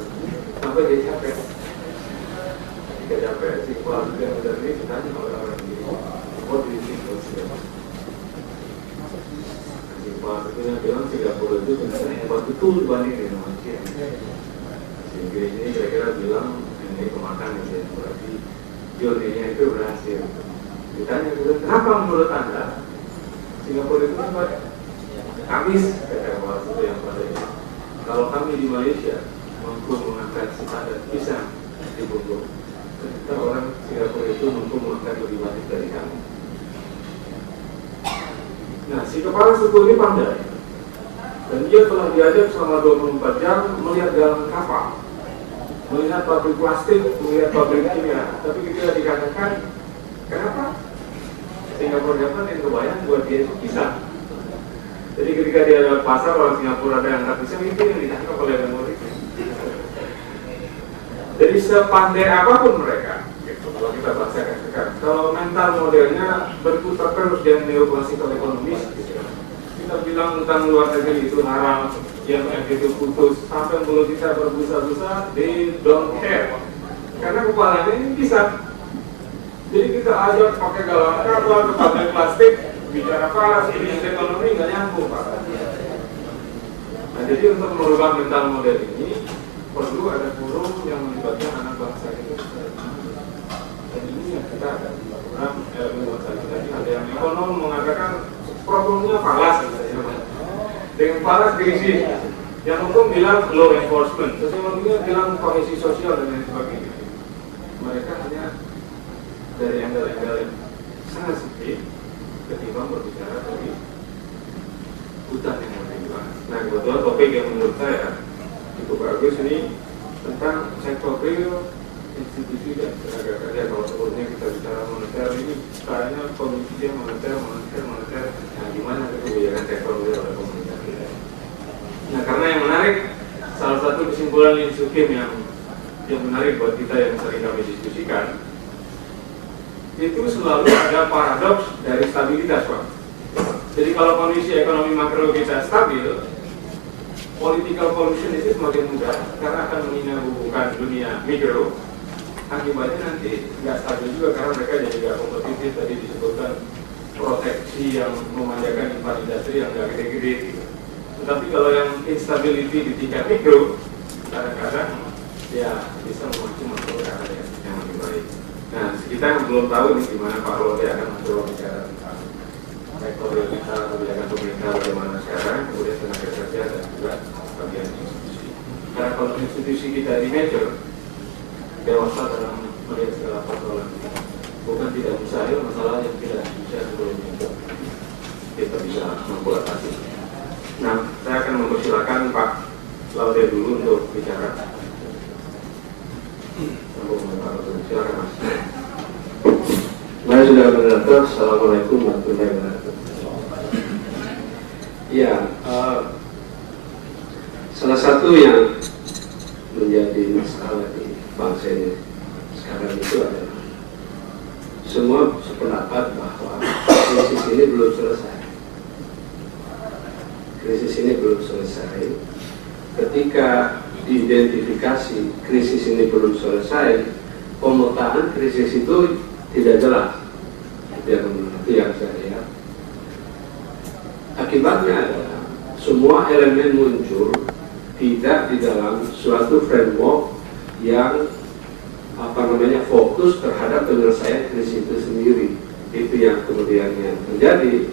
sampai dia capek. Ketika capek, si kepala suku yang sudah ini ditanya oleh orang ini, what do you think was the Pak Ketua bilang Singapura itu ternyata hebat betul dibanding Indonesia. Sehingga ini kira-kira bilang ini kemakan ya, berarti journey-nya itu berhasil. Ditanya juga, kenapa menurut Anda Singapura itu hebat? Kami kata Pak Ketua yang pada ini, kalau kami di Malaysia mampu mengangkat standar pisang di Bogor, kita orang Singapura itu mampu mengangkat lebih banyak dari kami. Nah, si kepala suku ini pandai, dan dia telah diajar selama 24 jam melihat dalam kapal, melihat pabrik plastik, melihat pabrik kimia. Tapi ketika dikatakan, kenapa Singapura dapat yang kebayang buat dia itu pisang. Jadi ketika dia lewat pasar, orang Singapura ada yang angkat pisang, itu yang ditangkap oleh memori. Jadi sepandai apapun mereka, gitu, kalau kita bahasakan sekarang, kalau mental modelnya berputar terus dengan neoklasikal ekonomis, gitu. Kita bilang tentang luar negeri itu haram, yang itu putus, sampai mulut kita berbusa-busa, they don't care, karena kepalanya ini bisa. Jadi kita ajak pakai galang kapal ke pabrik plastik, bicara panas, bisnis ekonomi nggak nyambung Pak. Nah, jadi untuk merubah mental model ini perlu ada forum yang melibatkan anak bangsa itu. Dan ini yang kita ada di program ilmu bangsa tadi. Ada yang ekonom mengatakan problemnya falas, dengan falas krisis. Yang hukum bilang law enforcement, sosiologinya bilang kohesi sosial dan lain sebagainya. Mereka hanya dari angle-angle yang sangat sempit ketimbang berbicara dari hutan yang lebih luas. Nah, kebetulan topik yang menurut saya cukup bagus ini tentang sektor real, institusi dan tenaga kerja. Kalau sebelumnya kita bicara moneter, ini sekarangnya kondisinya moneter. Nah, gimana kebijakan sektor real oleh pemerintah kita? Nah, karena yang menarik, salah satu kesimpulan Lin Sukim yang menarik buat kita yang sering kami diskusikan, itu selalu ada paradoks dari stabilitas, Pak. Jadi kalau kondisi ekonomi makro kita stabil, political pollution itu semakin mudah karena akan menghubungkan dunia mikro. Akibatnya nanti nggak stabil juga karena mereka jadi nggak kompetitif. Tadi disebutkan proteksi yang memanjakan impor industri yang nggak gede-gede. Tetapi kalau yang instability di tingkat mikro, kadang-kadang ya bisa memacu masuk ke arah yang lebih baik. Nah, kita belum tahu nih gimana Pak Lode akan mencoba bicara tentang sektor realita, kebijakan pemerintah bagaimana sekarang, kemudian tenaga kerja dan juga bagian institusi. Karena kalau institusi kita di major, dewasa dalam melihat segala persoalan kita. Bukan tidak mustahil masalah yang tidak bisa sebelumnya kita bisa mampu atasi. Nah, saya akan mempersilakan Pak Laude dulu untuk bicara. Silakan Mas. Mari saudara moderator, assalamualaikum warahmatullahi wabarakatuh. Ya, salah satu yang menjadi masalah di bangsa ini sekarang itu adalah semua sependapat bahwa krisis ini belum selesai. Krisis ini belum selesai. Ketika diidentifikasi krisis ini belum selesai, pemetaan krisis itu tidak jelas. Itu yang saya lihat. Akibatnya adalah semua elemen muncul tidak di dalam suatu framework yang fokus terhadap penyelesaian krisis itu sendiri. Itu yang kemudian yang terjadi,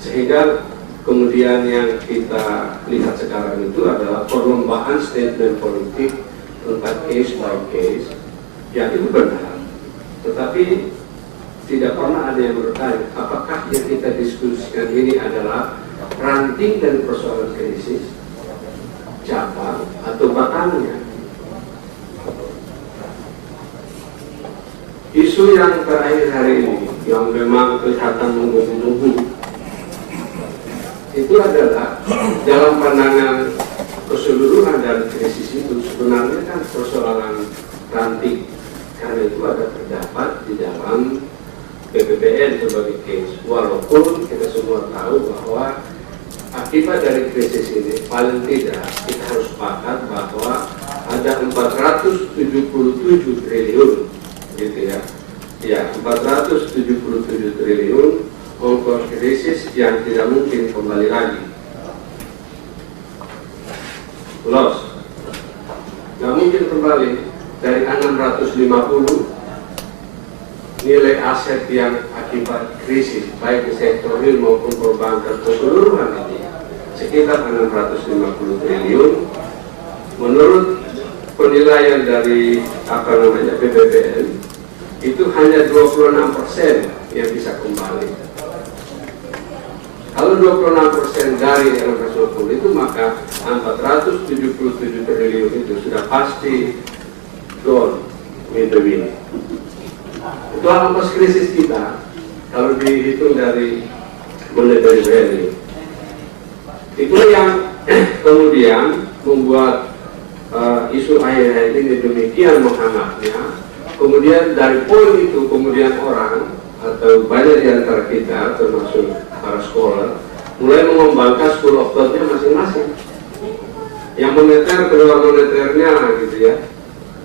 sehingga kemudian yang kita lihat sekarang itu adalah perlombaan statement politik tentang case by case, yang itu benar, tetapi tidak pernah ada yang bertanya apakah yang kita diskusikan ini adalah ranting dari persoalan krisis, cabang atau batangnya. Isu yang terakhir hari ini yang memang kelihatan menggebu-gebu itu adalah dalam pandangan keseluruhan dari krisis itu sebenarnya kan persoalan ranting, karena itu ada terdapat di dalam BPPN sebagai case, walaupun kita semua tahu bahwa akibat dari krisis ini paling tidak kita harus sepakat bahwa ada 477 triliun gitu ya, 477 triliun ongkos krisis yang tidak mungkin kembali lagi. loss. Nggak mungkin kembali dari 650 nilai aset yang akibat krisis baik di sektor real maupun perbankan keseluruhan ini sekitar 650 triliun. Menurut penilaian dari BPPN itu hanya 26% yang bisa kembali. Kalau 26% dari 650 itu, maka 477 triliun itu sudah pasti gone with the wind. Itu ongkos krisis kita kalau dihitung dari monetary value. Itu yang kemudian membuat isu akhir-akhir ini demikian menghangatnya. Kemudian dari poin itu kemudian orang atau banyak di antara kita termasuk para scholar mulai mengembangkan school of thought-nya masing-masing. Yang moneter keluar moneternya gitu ya.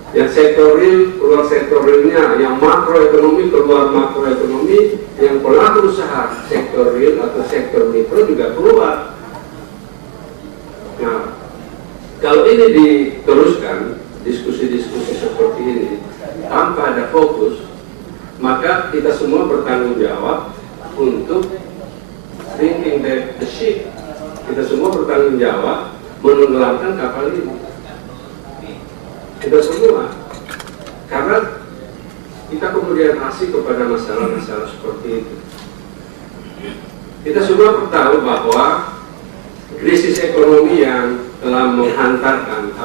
Yang sektor real keluar sektor realnya, yang makroekonomi keluar makroekonomi, yang pelaku usaha sektor real atau sektor mikro juga keluar. Nah, kalau ini diteruskan diskusi-diskusi seperti ini tanpa ada fokus, maka kita semua bertanggung jawab untuk sinking the ship. Kita semua bertanggung jawab menenggelamkan kapal ini. Kita semua, karena kita kemudian asik kepada masalah-masalah seperti itu. Kita semua tahu bahwa krisis ekonomi yang telah menghantarkan,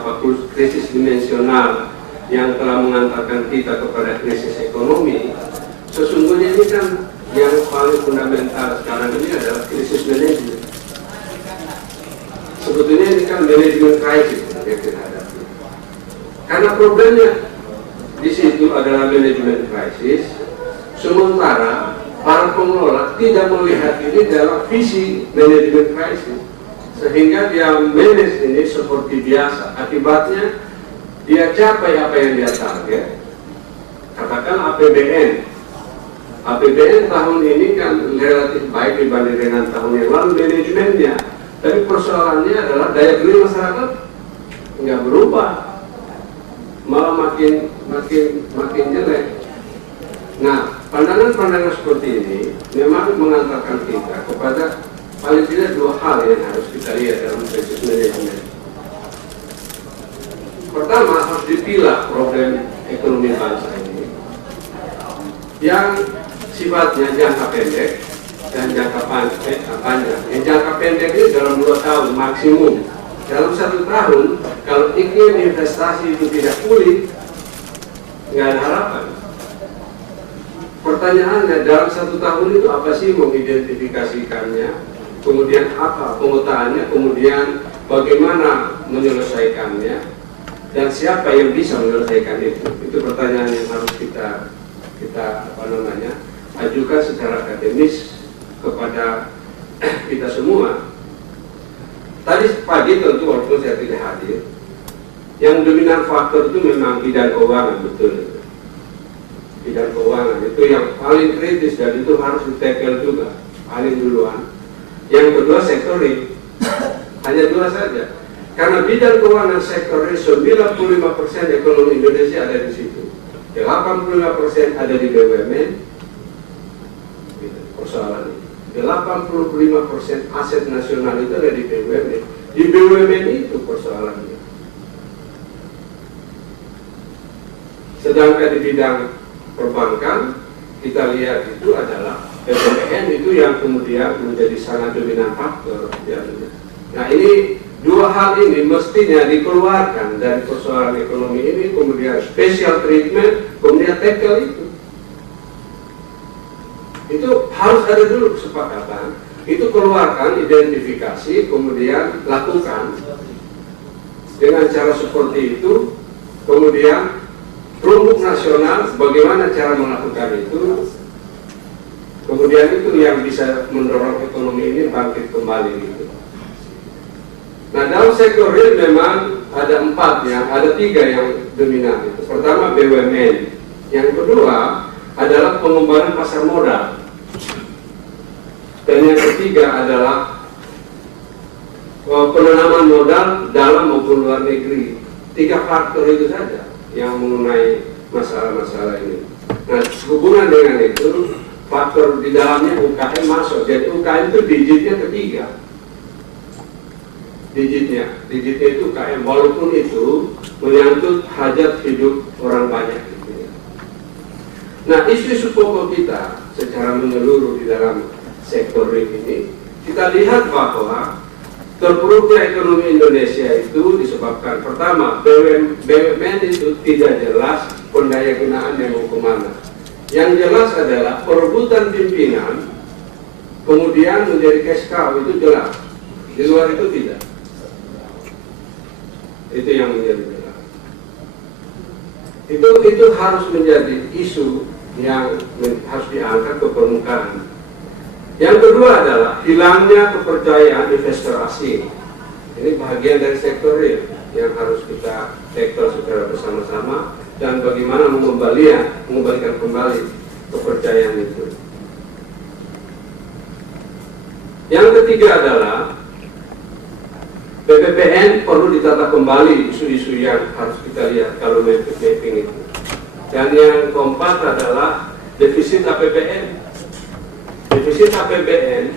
krisis dimensional yang telah mengantarkan kita kepada krisis ekonomi, sesungguhnya ini kan yang paling fundamental sekarang ini adalah krisis manajemen. Sebetulnya ini kan manajemen krisis yang kita hadapi. Karena problemnya di situ adalah manajemen krisis, sementara para pengelola tidak melihat ini dalam visi manajemen krisis, sehingga dia manage ini seperti biasa. Akibatnya dia capai apa yang dia target. Katakan APBN tahun ini kan relatif baik dibanding dengan tahun yang lalu manajemennya, tapi persoalannya adalah daya beli masyarakat nggak berubah, malah makin jelek. Nah, pandangan-pandangan seperti ini memang mengantarkan kita kepada paling tidak dua hal yang harus kita lihat dalam krisis manajemen. Pertama, harus dipilah problem ekonomi bangsa ini yang sifatnya jangka pendek dan jangka panjang. Yang jangka pendek ini dalam 2 tahun maksimum. Dalam 1 tahun, kalau iklim investasi itu tidak pulih, nggak ada harapan. Pertanyaannya, dalam 1 tahun itu apa sih mengidentifikasikannya, kemudian apa pengutaannya, kemudian bagaimana menyelesaikannya, dan siapa yang bisa menyelesaikan itu? Itu pertanyaan yang harus kita ajukan secara akademis kepada kita semua. Tadi pagi tentu walaupun saya tidak hadir, yang dominan faktor itu memang bidang keuangan, betul. Bidang keuangan itu yang paling kritis dan itu harus di-tackle juga, paling duluan. Yang kedua sektor real, hanya 2 saja. Karena bidang keuangan sektor real 95% ekonomi Indonesia ada di situ. 85% ada di BUMN. Persoalan ini. 85% aset nasional itu ada di BUMN. Di BUMN itu persoalannya. Sedangkan di bidang perbankan, kita lihat itu adalah BPPN itu yang kemudian menjadi sangat dominan faktor. Nah, ini 2 hal ini mestinya dikeluarkan dari persoalan ekonomi ini, kemudian special treatment, kemudian tackle itu. Itu harus ada dulu kesepakatan. Itu keluarkan, identifikasi, kemudian lakukan dengan cara seperti itu. Kemudian rumput nasional, bagaimana cara melakukan itu. Kemudian itu yang bisa mendorong ekonomi ini bangkit kembali gitu. Nah, dalam sektor real memang ada 4 ada 3 yang dominan itu. Pertama BUMN, yang kedua adalah pengembangan pasar modal, dan yang ketiga adalah penanaman modal dalam maupun luar negeri. 3 faktor itu saja yang mengenai masalah-masalah ini. Nah, hubungan dengan itu, faktor di dalamnya UKM masuk. Jadi UKM itu digitnya ketiga. Digitnya itu UKM, walaupun itu menyangkut hajat hidup orang banyak. Nah, isu-isu pokok kita secara menyeluruh di dalam sektor ini, kita lihat bahwa terpuruknya ekonomi Indonesia itu disebabkan, pertama, BUMN itu tidak jelas pendaya gunaan yang mau kemana. Yang jelas adalah perebutan pimpinan, kemudian menjadi cash cow, itu jelas. Di luar itu tidak. Itu yang menjadi jelas. Itu harus menjadi isu yang harus diangkat ke permukaan. Yang kedua adalah hilangnya kepercayaan investor asing. Ini bagian dari sektor real yang harus kita sektor secara bersama-sama, dan bagaimana mengembalikan kembali kepercayaan itu. Yang ketiga adalah BPPN perlu ditata kembali, isu-isu yang harus kita lihat kalau mapping itu. Dan yang keempat adalah defisit APBN. Defisit APBN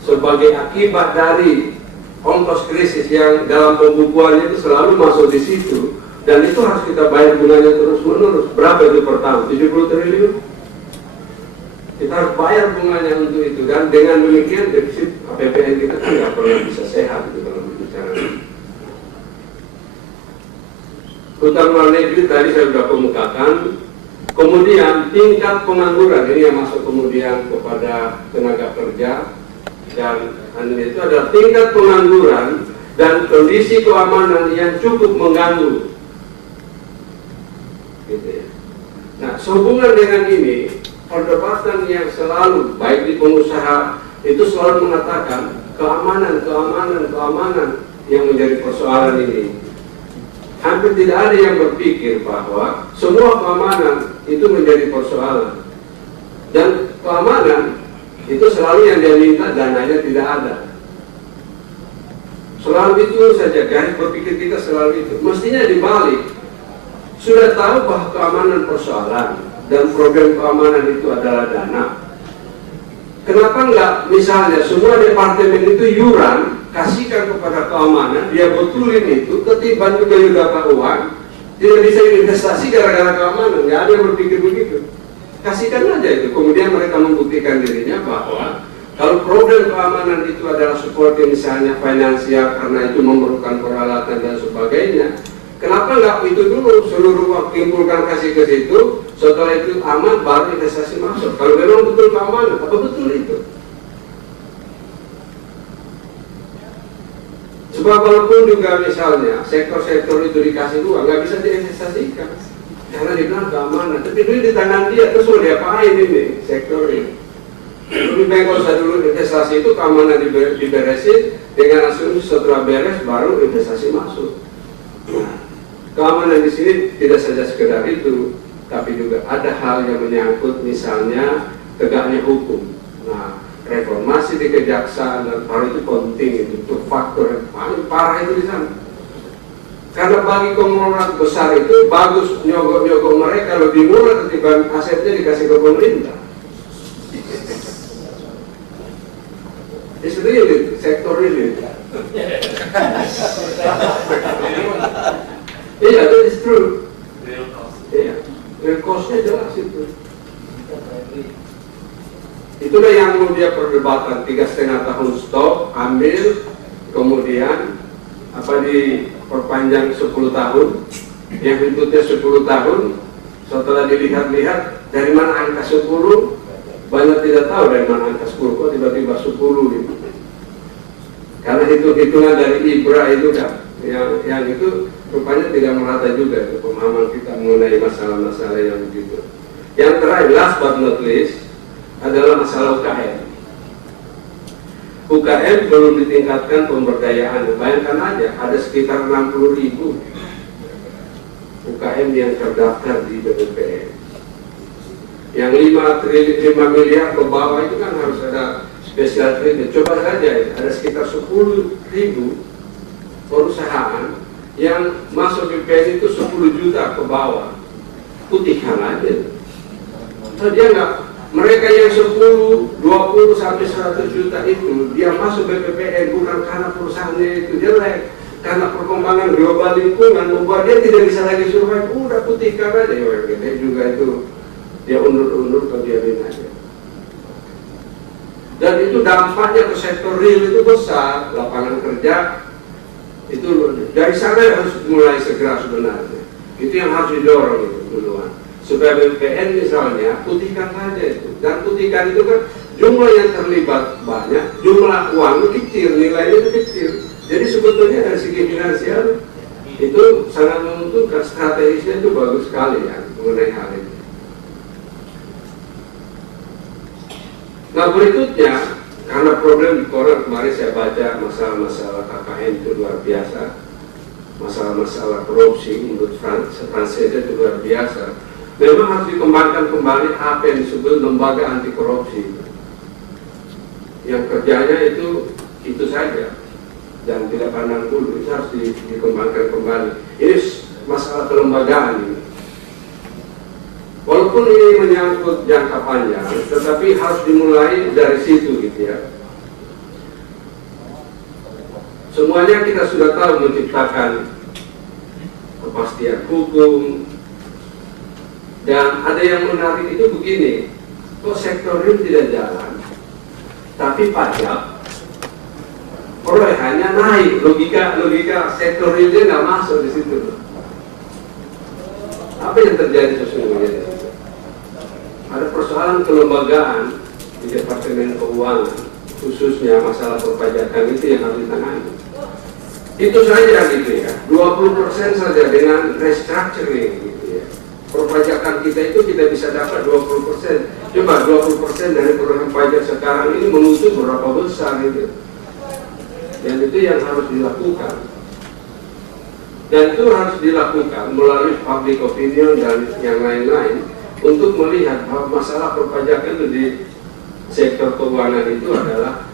sebagai akibat dari ongkos krisis yang dalam pembukuannya itu selalu masuk di situ, dan itu harus kita bayar bunganya terus-menerus. Berapa itu per tahun? 70 triliun. Kita harus bayar bunganya untuk itu, dan dengan demikian defisit APBN kita tidak pernah bisa sehat itu kalau berbicara. Utang luar negeri tadi saya sudah kemukakan. Kemudian tingkat pengangguran, ini yang masuk kemudian kepada tenaga kerja, dan itu adalah tingkat pengangguran dan kondisi keamanan yang cukup mengganggu. Gitu ya. Nah, sehubungan dengan ini, perdebatan yang selalu baik di pengusaha itu selalu mengatakan keamanan yang menjadi persoalan ini. Hampir tidak ada yang berpikir bahwa semua keamanan itu menjadi persoalan, dan keamanan itu selalu yang dia minta dananya tidak ada. Selalu itu saja, garis berpikir kita selalu itu. Mestinya dibalik, sudah tahu bahwa keamanan persoalan dan problem keamanan itu adalah dana. Kenapa enggak misalnya semua departemen itu yuran kasihkan kepada keamanan, dia betulin itu, ketiban juga data uang, tidak bisa investasi gara-gara keamanan. Nggak ada yang berpikir begitu. Kasihkan aja itu, kemudian mereka membuktikan dirinya bahwa kalau problem keamanan itu adalah seperti misalnya finansial karena itu memerlukan peralatan dan sebagainya, kenapa nggak itu dulu seluruh waktu kumpulkan kasih ke situ, setelah itu aman baru investasi masuk. Kalau memang betul keamanan, apa betul itu? Sebab walaupun juga misalnya sektor-sektor itu dikasih uang, nggak bisa diinvestasikan karena dibilang keamanan. Tapi duit di tangan dia, terus mau diapain ini sektor ini? Lebih baik kalau saya dulu investasi itu keamanan diberesin, dengan asumsi setelah beres baru investasi masuk. Nah, keamanan di sini tidak saja sekedar itu, tapi juga ada hal yang menyangkut misalnya tegaknya hukum. Nah, reformasi di kejaksaan dan hal itu penting, itu faktor yang paling parah itu di sana. Karena bagi konglomerat besar itu bagus nyogok-nyogok mereka lebih murah ketimbang asetnya dikasih ke pemerintah. It's real, sektor real. Iya, that is true. Iya, real cost-nya jelas itu. Itulah yang kemudian perdebatan 3,5 tahun stop, ambil, kemudian diperpanjang 10 tahun, yang berikutnya 10 tahun, setelah dilihat-lihat dari mana angka 10, banyak tidak tahu dari mana angka 10, kok tiba-tiba 10 gitu. Karena hitung-hitungan dari Ibra itu kan, yang itu rupanya tidak merata juga itu pemahaman kita mengenai masalah-masalah yang begitu. Yang terakhir, last but not least, adalah masalah UKM. UKM belum ditingkatkan pemberdayaan. Bayangkan aja, ada sekitar 60.000 UKM yang terdaftar di BPPN. Yang 5 miliar ke bawah itu kan harus ada special treatment. Coba saja ada sekitar 10.000 perusahaan yang masuk BPN itu 10 juta ke bawah. Putihkan aja. So, dia nggak, mereka yang 10, 20 sampai 100 juta itu dia masuk BPPN bukan karena perusahaannya itu jelek, karena perkembangan global lingkungan membuat dia tidak bisa lagi survive. Udah putihkan aja ya, dia juga itu dia undur-undur atau dia aja. Dan itu dampaknya ke sektor real itu besar, lapangan kerja itu dari sana harus mulai segera sebenarnya. Itu yang harus didorong itu duluan. Supaya BPN misalnya putihkan saja itu, dan putihkan itu kan jumlah yang terlibat banyak, jumlah uang kecil, nilainya itu kecil. Jadi sebetulnya dari segi finansial itu sangat menguntungkan, strategisnya itu bagus sekali ya mengenai hal ini. Nah berikutnya, karena problem di koran kemarin saya baca masalah-masalah KKN itu luar biasa, masalah-masalah korupsi menurut Francis itu luar biasa. Memang harus dikembangkan kembali apa yang disebut lembaga anti korupsi, yang kerjanya itu saja dan tidak pandang bulu. Itu harus dikembangkan kembali. Ini masalah kelembagaan ini. Walaupun ini menyangkut jangka panjang, tetapi harus dimulai dari situ gitu ya. Semuanya kita sudah tahu menciptakan kepastian hukum. Dan ada yang menarik itu begini, kok sektor real tidak jalan, tapi pajak perolehannya naik, logika sektor realnya nggak masuk di situ. Apa yang terjadi sesungguhnya di situ? Ada persoalan kelembagaan di Departemen Keuangan, khususnya masalah perpajakan itu yang harus ditangani. Itu saja gitu ya, 20% saja dengan restructuring gitu ya. Perpajakan kita itu kita bisa dapat 20%. Coba 20% dari perolehan pajak sekarang ini menutup berapa besar itu. Dan itu yang harus dilakukan. Dan itu harus dilakukan melalui public opinion dan yang lain-lain untuk melihat bahwa masalah perpajakan itu di sektor keuangan itu adalah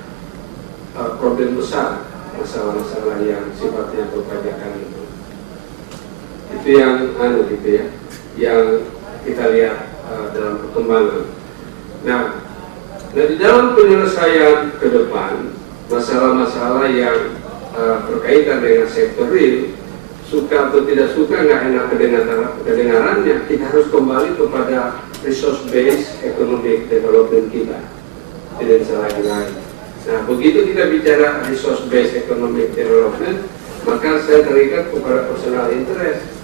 problem besar, masalah-masalah yang sifatnya perpajakan itu. Itu yang gitu ya, yang kita lihat dalam perkembangan. Nah, di dalam penyelesaian ke depan masalah-masalah yang berkaitan dengan sektor real, suka atau tidak suka, nggak enak kedengarannya, kita harus kembali kepada resource based economic development kita, tidak bisa lagi. Nah, begitu kita bicara resource based economic development, maka saya terikat kepada personal interest.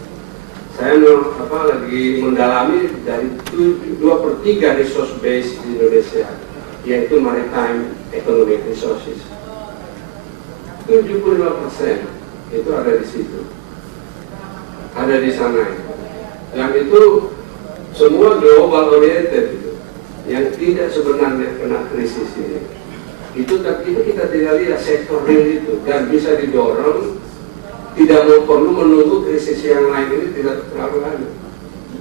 Saya lagi mendalami dari 2/3 resource base di Indonesia, yaitu maritime economic resources. 75% itu ada di situ, ada di sana. Dan itu semua global oriented itu, yang tidak sebenarnya kena krisis ini. Itu kita tidak lihat sektor real itu, dan bisa didorong. Tidak perlu menunggu krisis yang lain ini, tidak terlalu lama.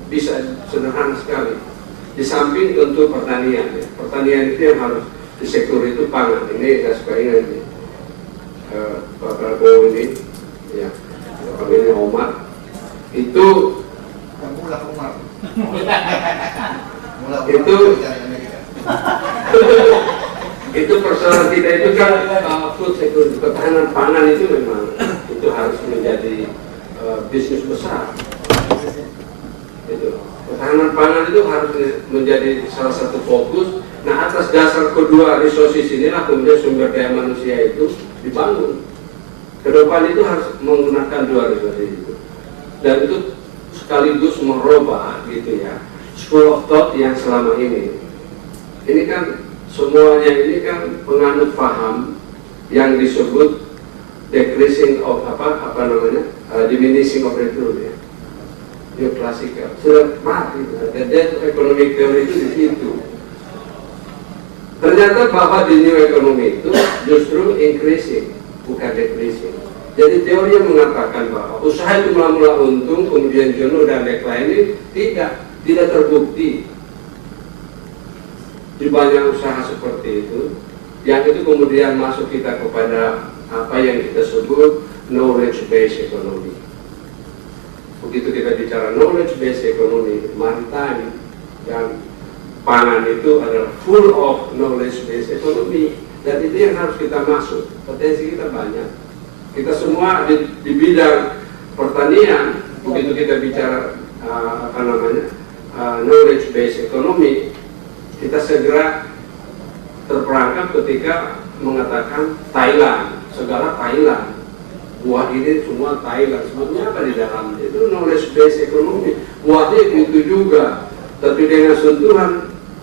Bisa sederhana sekali. Di samping tentu pertanian, ya. Pertanian itu yang harus di sektor itu pangan. Ini saya suka ingat nih, Pak Prabowo ini, ya, ini Omar, itu itu persoalan kita itu kan food security, ketahanan pangan itu memang itu harus menjadi bisnis besar. Itu ketahanan pangan itu harus menjadi salah satu fokus. Nah, atas dasar kedua resources inilah kemudian sumber daya manusia itu dibangun. Kedepan itu harus menggunakan dua resources itu, dan itu sekaligus merubah gitu ya school of thought yang selama ini. Ini kan semuanya ini kan penganut paham yang disebut decreasing of diminishing of return ya. Itu klasikal. Sudah mati. The death of economic theory itu di situ. Ternyata bahwa di new economy itu justru increasing, bukan decreasing. Jadi teori yang mengatakan bahwa usaha itu mula-mula untung, kemudian jenuh dan decline ini tidak terbukti. Di banyak usaha seperti itu, yang itu kemudian masuk kita kepada apa yang kita sebut knowledge based economy. Begitu kita bicara knowledge based economy, maritime dan pangan itu adalah full of knowledge based economy, dan itu yang harus kita masuk. Potensi kita banyak. Kita semua di bidang pertanian, begitu kita bicara knowledge based economy, kita segera terperangkap ketika mengatakan Thailand, segala Thailand, buah ini semua Thailand. Sebetulnya apa di dalamnya? Itu knowledge based economy. Buahnya itu juga, tapi dengan sentuhan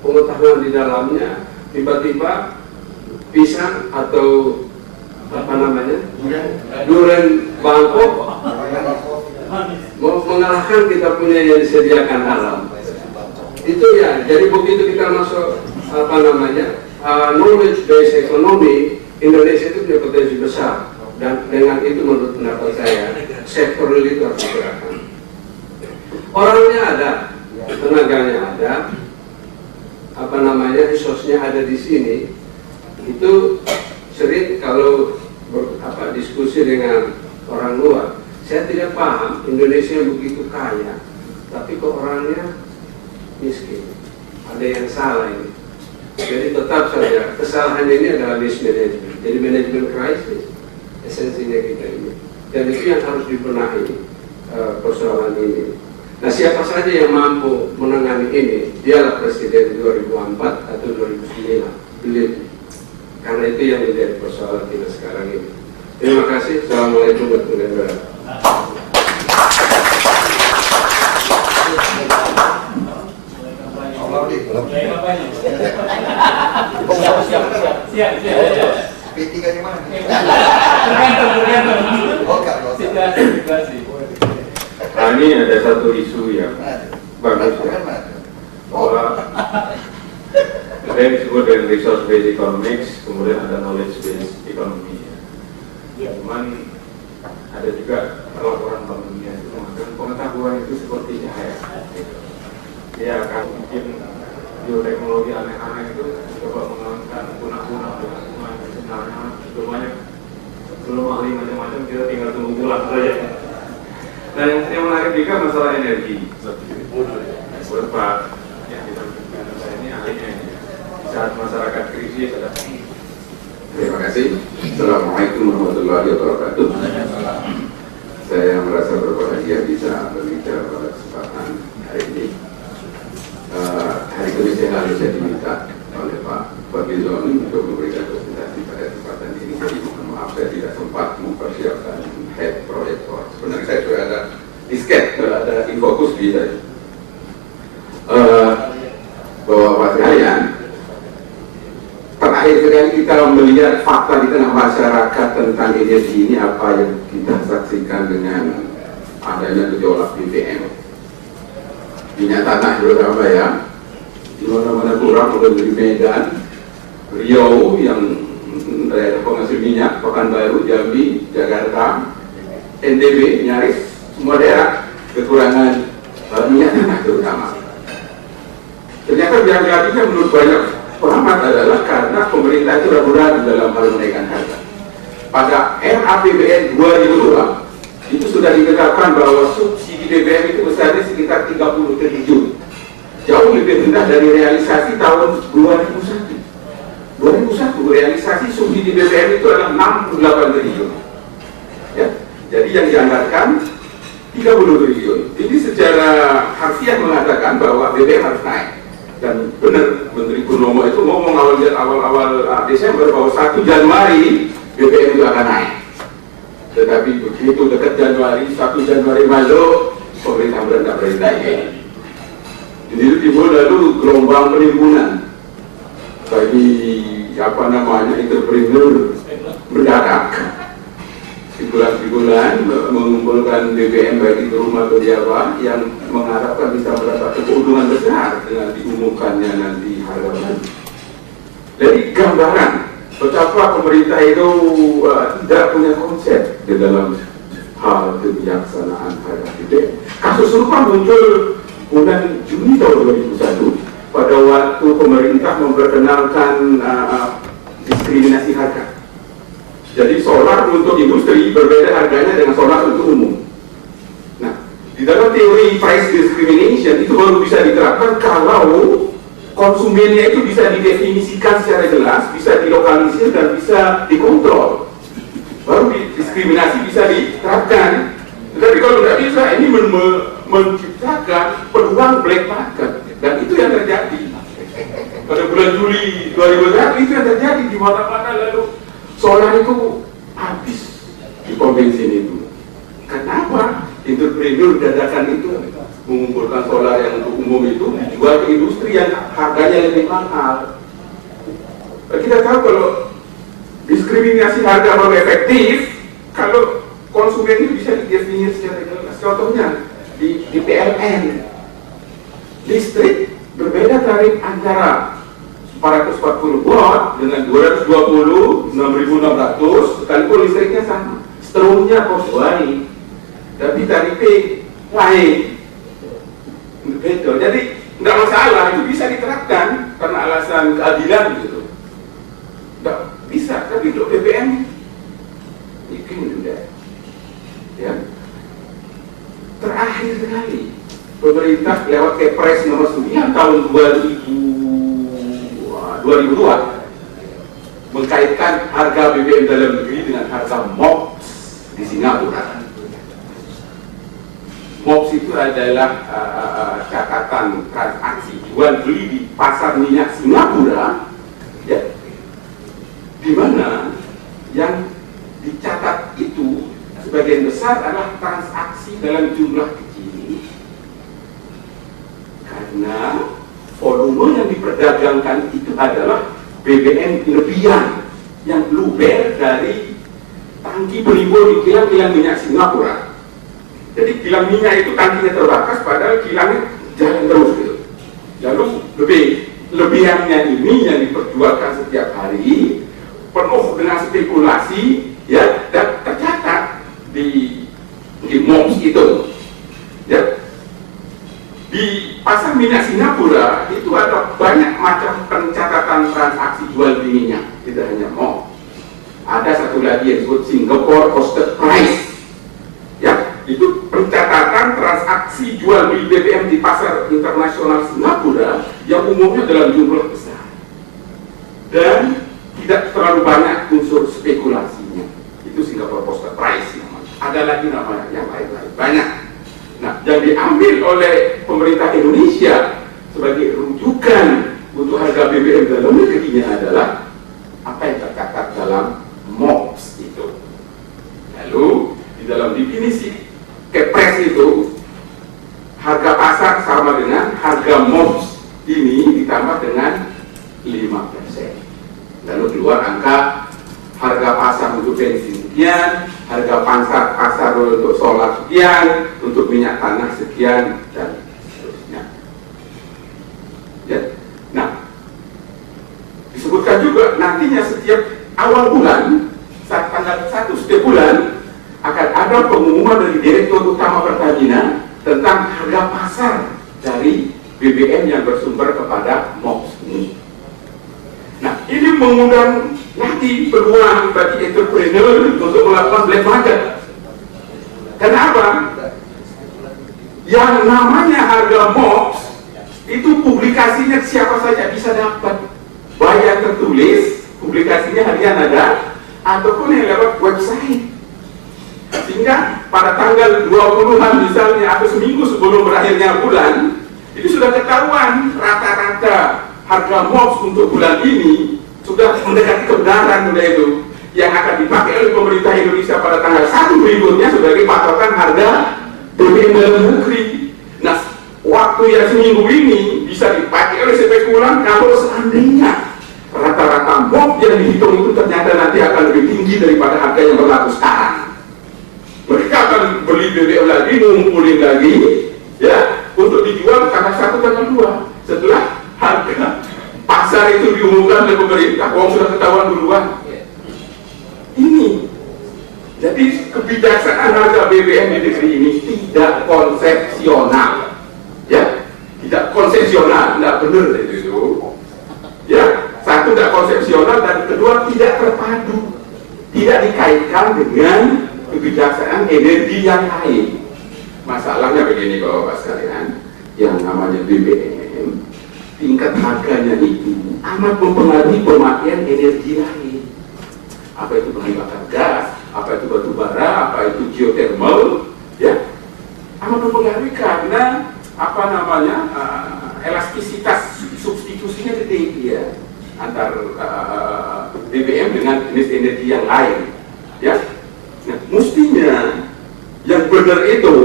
pengetahuan di dalamnya, tiba-tiba pisang atau durian Bangkok mengalahkan kita punya yang disediakan alam. Itu ya. Jadi begitu kita masuk knowledge based economy, Indonesia itu punya potensi besar, dan dengan itu menurut pendapat saya sektor real itu harus digerakkan. Orangnya ada, tenaganya ada, resource-nya ada di sini. Itu sering kalau diskusi dengan orang luar, saya tidak paham Indonesia begitu kaya, tapi kok orangnya miskin. Ada yang salah ini. Jadi tetap saja kesalahan ini adalah mismanagement. Jadi manajemen krisis esensinya kita ini. Dan itu yang harus dibenahi persoalan ini. Nah, siapa saja yang mampu menangani ini, dialah presiden 2004 atau 2009. Beliau. Karena itu yang menjadi persoalan kita sekarang ini. Terima kasih. Assalamualaikum warahmatullahi wabarakatuh. Siap. P3-nya mana? Nah, ini ada satu isu yang bagus ya, bahwa ada yang disebut dengan resource based economics, kemudian ada knowledge based economy ya. Cuman ada juga laporan Bank Dunia itu mengatakan pengetahuan itu seperti cahaya. Dia akan bikin bioteknologi aneh-aneh itu coba menggunakan guna-guna sebenarnya semuanya belum ahli macam-macam, kita tinggal tunggu bulan saja. Dan yang menarik juga masalah energi. Buat Pak yang disampaikan saya ini ahlinya saat masyarakat krisis ada. Terima kasih. Assalamualaikum warahmatullahi wabarakatuh. Saya merasa berbahagia bisa berbicara pada kesempatan hari ini. Hari ini saya harusnya diminta oleh Pak Fadlizon untuk memberikan presentasi pada kesempatan ini. Jadi mohon maaf saya tidak sempat mempersiapkan head proyektor. Sebenarnya saya sudah ada disket, ada infokus di saya. Bapak-bapak sekalian, terakhir sekali kita melihat fakta di tengah masyarakat tentang energi ini apa yang kita saksikan dengan adanya gejolak BBM. Minyak tanah terutama ya, di mana-mana kurang, mulai dari Medan, Riau yang daerah penghasil minyak, Pekanbaru, Jambi, Jakarta, NTB, nyaris semua daerah kekurangan minyak tanah terutama. Ternyata biang-biangnya menurut banyak pengamat adalah karena pemerintah itu ragu-ragu dalam hal menaikkan harga. Pada RAPBN 2002 itu sudah ditetapkan bahwa subsidi BBM itu besarnya sekitar 30 triliun, jauh lebih rendah dari realisasi tahun 2001. 2001 realisasi subsidi BBM itu adalah 68 triliun. Ya, jadi yang dianggarkan 30 triliun. Ini secara harfiah mengatakan bahwa BBM harus naik. Dan benar Menteri Purnomo itu ngomong awal Desember bahwa 1 Januari BBM itu akan naik. Tetapi begitu dekat Januari, 1 Januari masuk, pemerintah berhenti ini. Jadi itu timbul lalu gelombang penimbunan bagi entrepreneur mendadak. Di bulan-bulan mengumpulkan BBM baik di rumah atau di apa yang mengharapkan bisa mendapatkan keuntungan besar dengan diumumkannya nanti harga nanti. Jadi gambaran betapa pemerintah itu tidak punya konsep di dalam hal kebijaksanaan harga BBM. Kasus serupa muncul bulan Juni tahun 2001 pada waktu pemerintah memperkenalkan diskriminasi harga. Jadi solar untuk industri berbeda harganya dengan solar untuk umum. Nah, di dalam teori price discrimination itu baru bisa diterapkan kalau konsumennya itu bisa didefinisikan secara jelas, bisa dilokalisir dan bisa dikontrol. Baru diskriminasi bisa diterapkan. Tapi kalau tidak bisa, ini menciptakan peluang black market. Dan itu yang terjadi. Pada bulan Juli 2021 itu yang terjadi di mana-mana, lalu solar itu habis di pom bensin itu. Kenapa? Entrepreneur dadakan itu mengumpulkan solar yang untuk umum itu dijual ke industri yang harganya lebih mahal. Kita tahu kalau diskriminasi harga baru efektif kalau konsumen itu bisa didefinisi secara jelas. Contohnya di PLN listrik berbeda tarif antara 440 watt dengan 220 6.600, sekalipun listriknya sama, strumnya sesuai, tapi tarifnya lain. Begitu. Jadi tidak masalah, itu bisa diterapkan karena alasan keadilan gitu. Tidak bisa, tapi untuk BBM mungkin juga. Ya. Terakhir sekali pemerintah lewat Kepres nomor 9 tahun 2002 mengkaitkan harga BBM dalam negeri dengan harga MOPS di Singapura. MOPS itu adalah catatan transaksi jual beli di pasar minyak Singapura, ya, di mana yang dicatat itu sebagian besar adalah transaksi dalam jumlah kecil karena volume yang diperdagangkan itu adalah BBM lebihan yang luber dari tangki penimbun di kilang-kilang minyak Singapura. Jadi kilang minyak itu tangkinya terbatas, padahal kilangnya jalan terus gitu. Lalu lebihannya ini yang diperjualkan setiap hari penuh dengan spekulasi, ya, dan tercatat di MOPS itu, ya. Di pasar minyak Singapura itu ada banyak macam pencatatan transaksi jual beli minyak, tidak hanya MOPS. Ada satu lagi yang disebut Singapore Posted Price, ya, itu pencatatan transaksi jual beli BBM di pasar internasional Singapura yang umumnya dalam jumlah besar dan tidak terlalu banyak unsur spekulasinya. Itu Singapore Posted Price namanya. Ada lagi namanya yang lain-lain banyak. Nah, yang diambil oleh pemerintah Indonesia sebagai rujukan untuk harga BBM dalam negerinya adalah apa yang tercatat dalam MOPS itu. Lalu di dalam definisi Kepres itu harga pasar sama dengan harga MOPS ini ditambah dengan 5%. Lalu keluar angka harga pasar untuk bensin sekian, harga pasar untuk solar sekian, untuk minyak tanah sekian, dan seterusnya. Ya. Nah, disebutkan juga nantinya setiap awal bulan, saat tanggal 1 setiap bulan, akan ada pengumuman dari Direktur Utama Pertamina tentang harga pasar dari BBM yang bersumber kepada MOPS ini. Nah, ini mengundang lagi peluang bagi entrepreneur untuk melakukan black market. Kenapa? Yang namanya harga MOPS itu publikasinya siapa saja bisa dapat, baik yang tertulis, publikasinya harian ada, ataupun yang lewat website. Sehingga pada tanggal 20-an misalnya atau seminggu sebelum berakhirnya bulan, itu sudah ketahuan rata-rata harga MOPS untuk bulan ini sudah mendekati kebenaran sudah itu, yang akan dipakai oleh pemerintah Indonesia pada tanggal 1 berikutnya sebagai patokan harga BBM dalam negeri. Nah, waktu yang seminggu ini bisa dipakai oleh spekulan kalau seandainya rata-rata MOPS yang dihitung itu ternyata nanti akan lebih tinggi daripada harga yang berlaku sekarang. Mereka akan beli BBM lagi, ngumpulin lagi, ya, untuk dijual tanggal 1 tanggal 2 setelah harga pasar itu diumumkan oleh pemerintah. Uang sudah ketahuan duluan. Ini jadi kebijaksanaan harga BBM di negeri ini tidak konsepsional, ya, tidak konsepsional, tidak benar itu. Ya, satu tidak konsepsional dan kedua tidak dikaitkan dengan kebijaksanaan energi yang lain. Masalahnya begini Bapak sekalian, yang namanya BBM, tingkat harganya itu amat mempengaruhi pemakaian energi lain. Apa itu bahan bakar gas, apa itu batu bara, apa itu geothermal, ya, amat mempengaruhi karena apa namanya elastisitas substitusinya gede ya antar BBM dengan jenis energi yang lain, ya. Nah, mestinya yang benar itu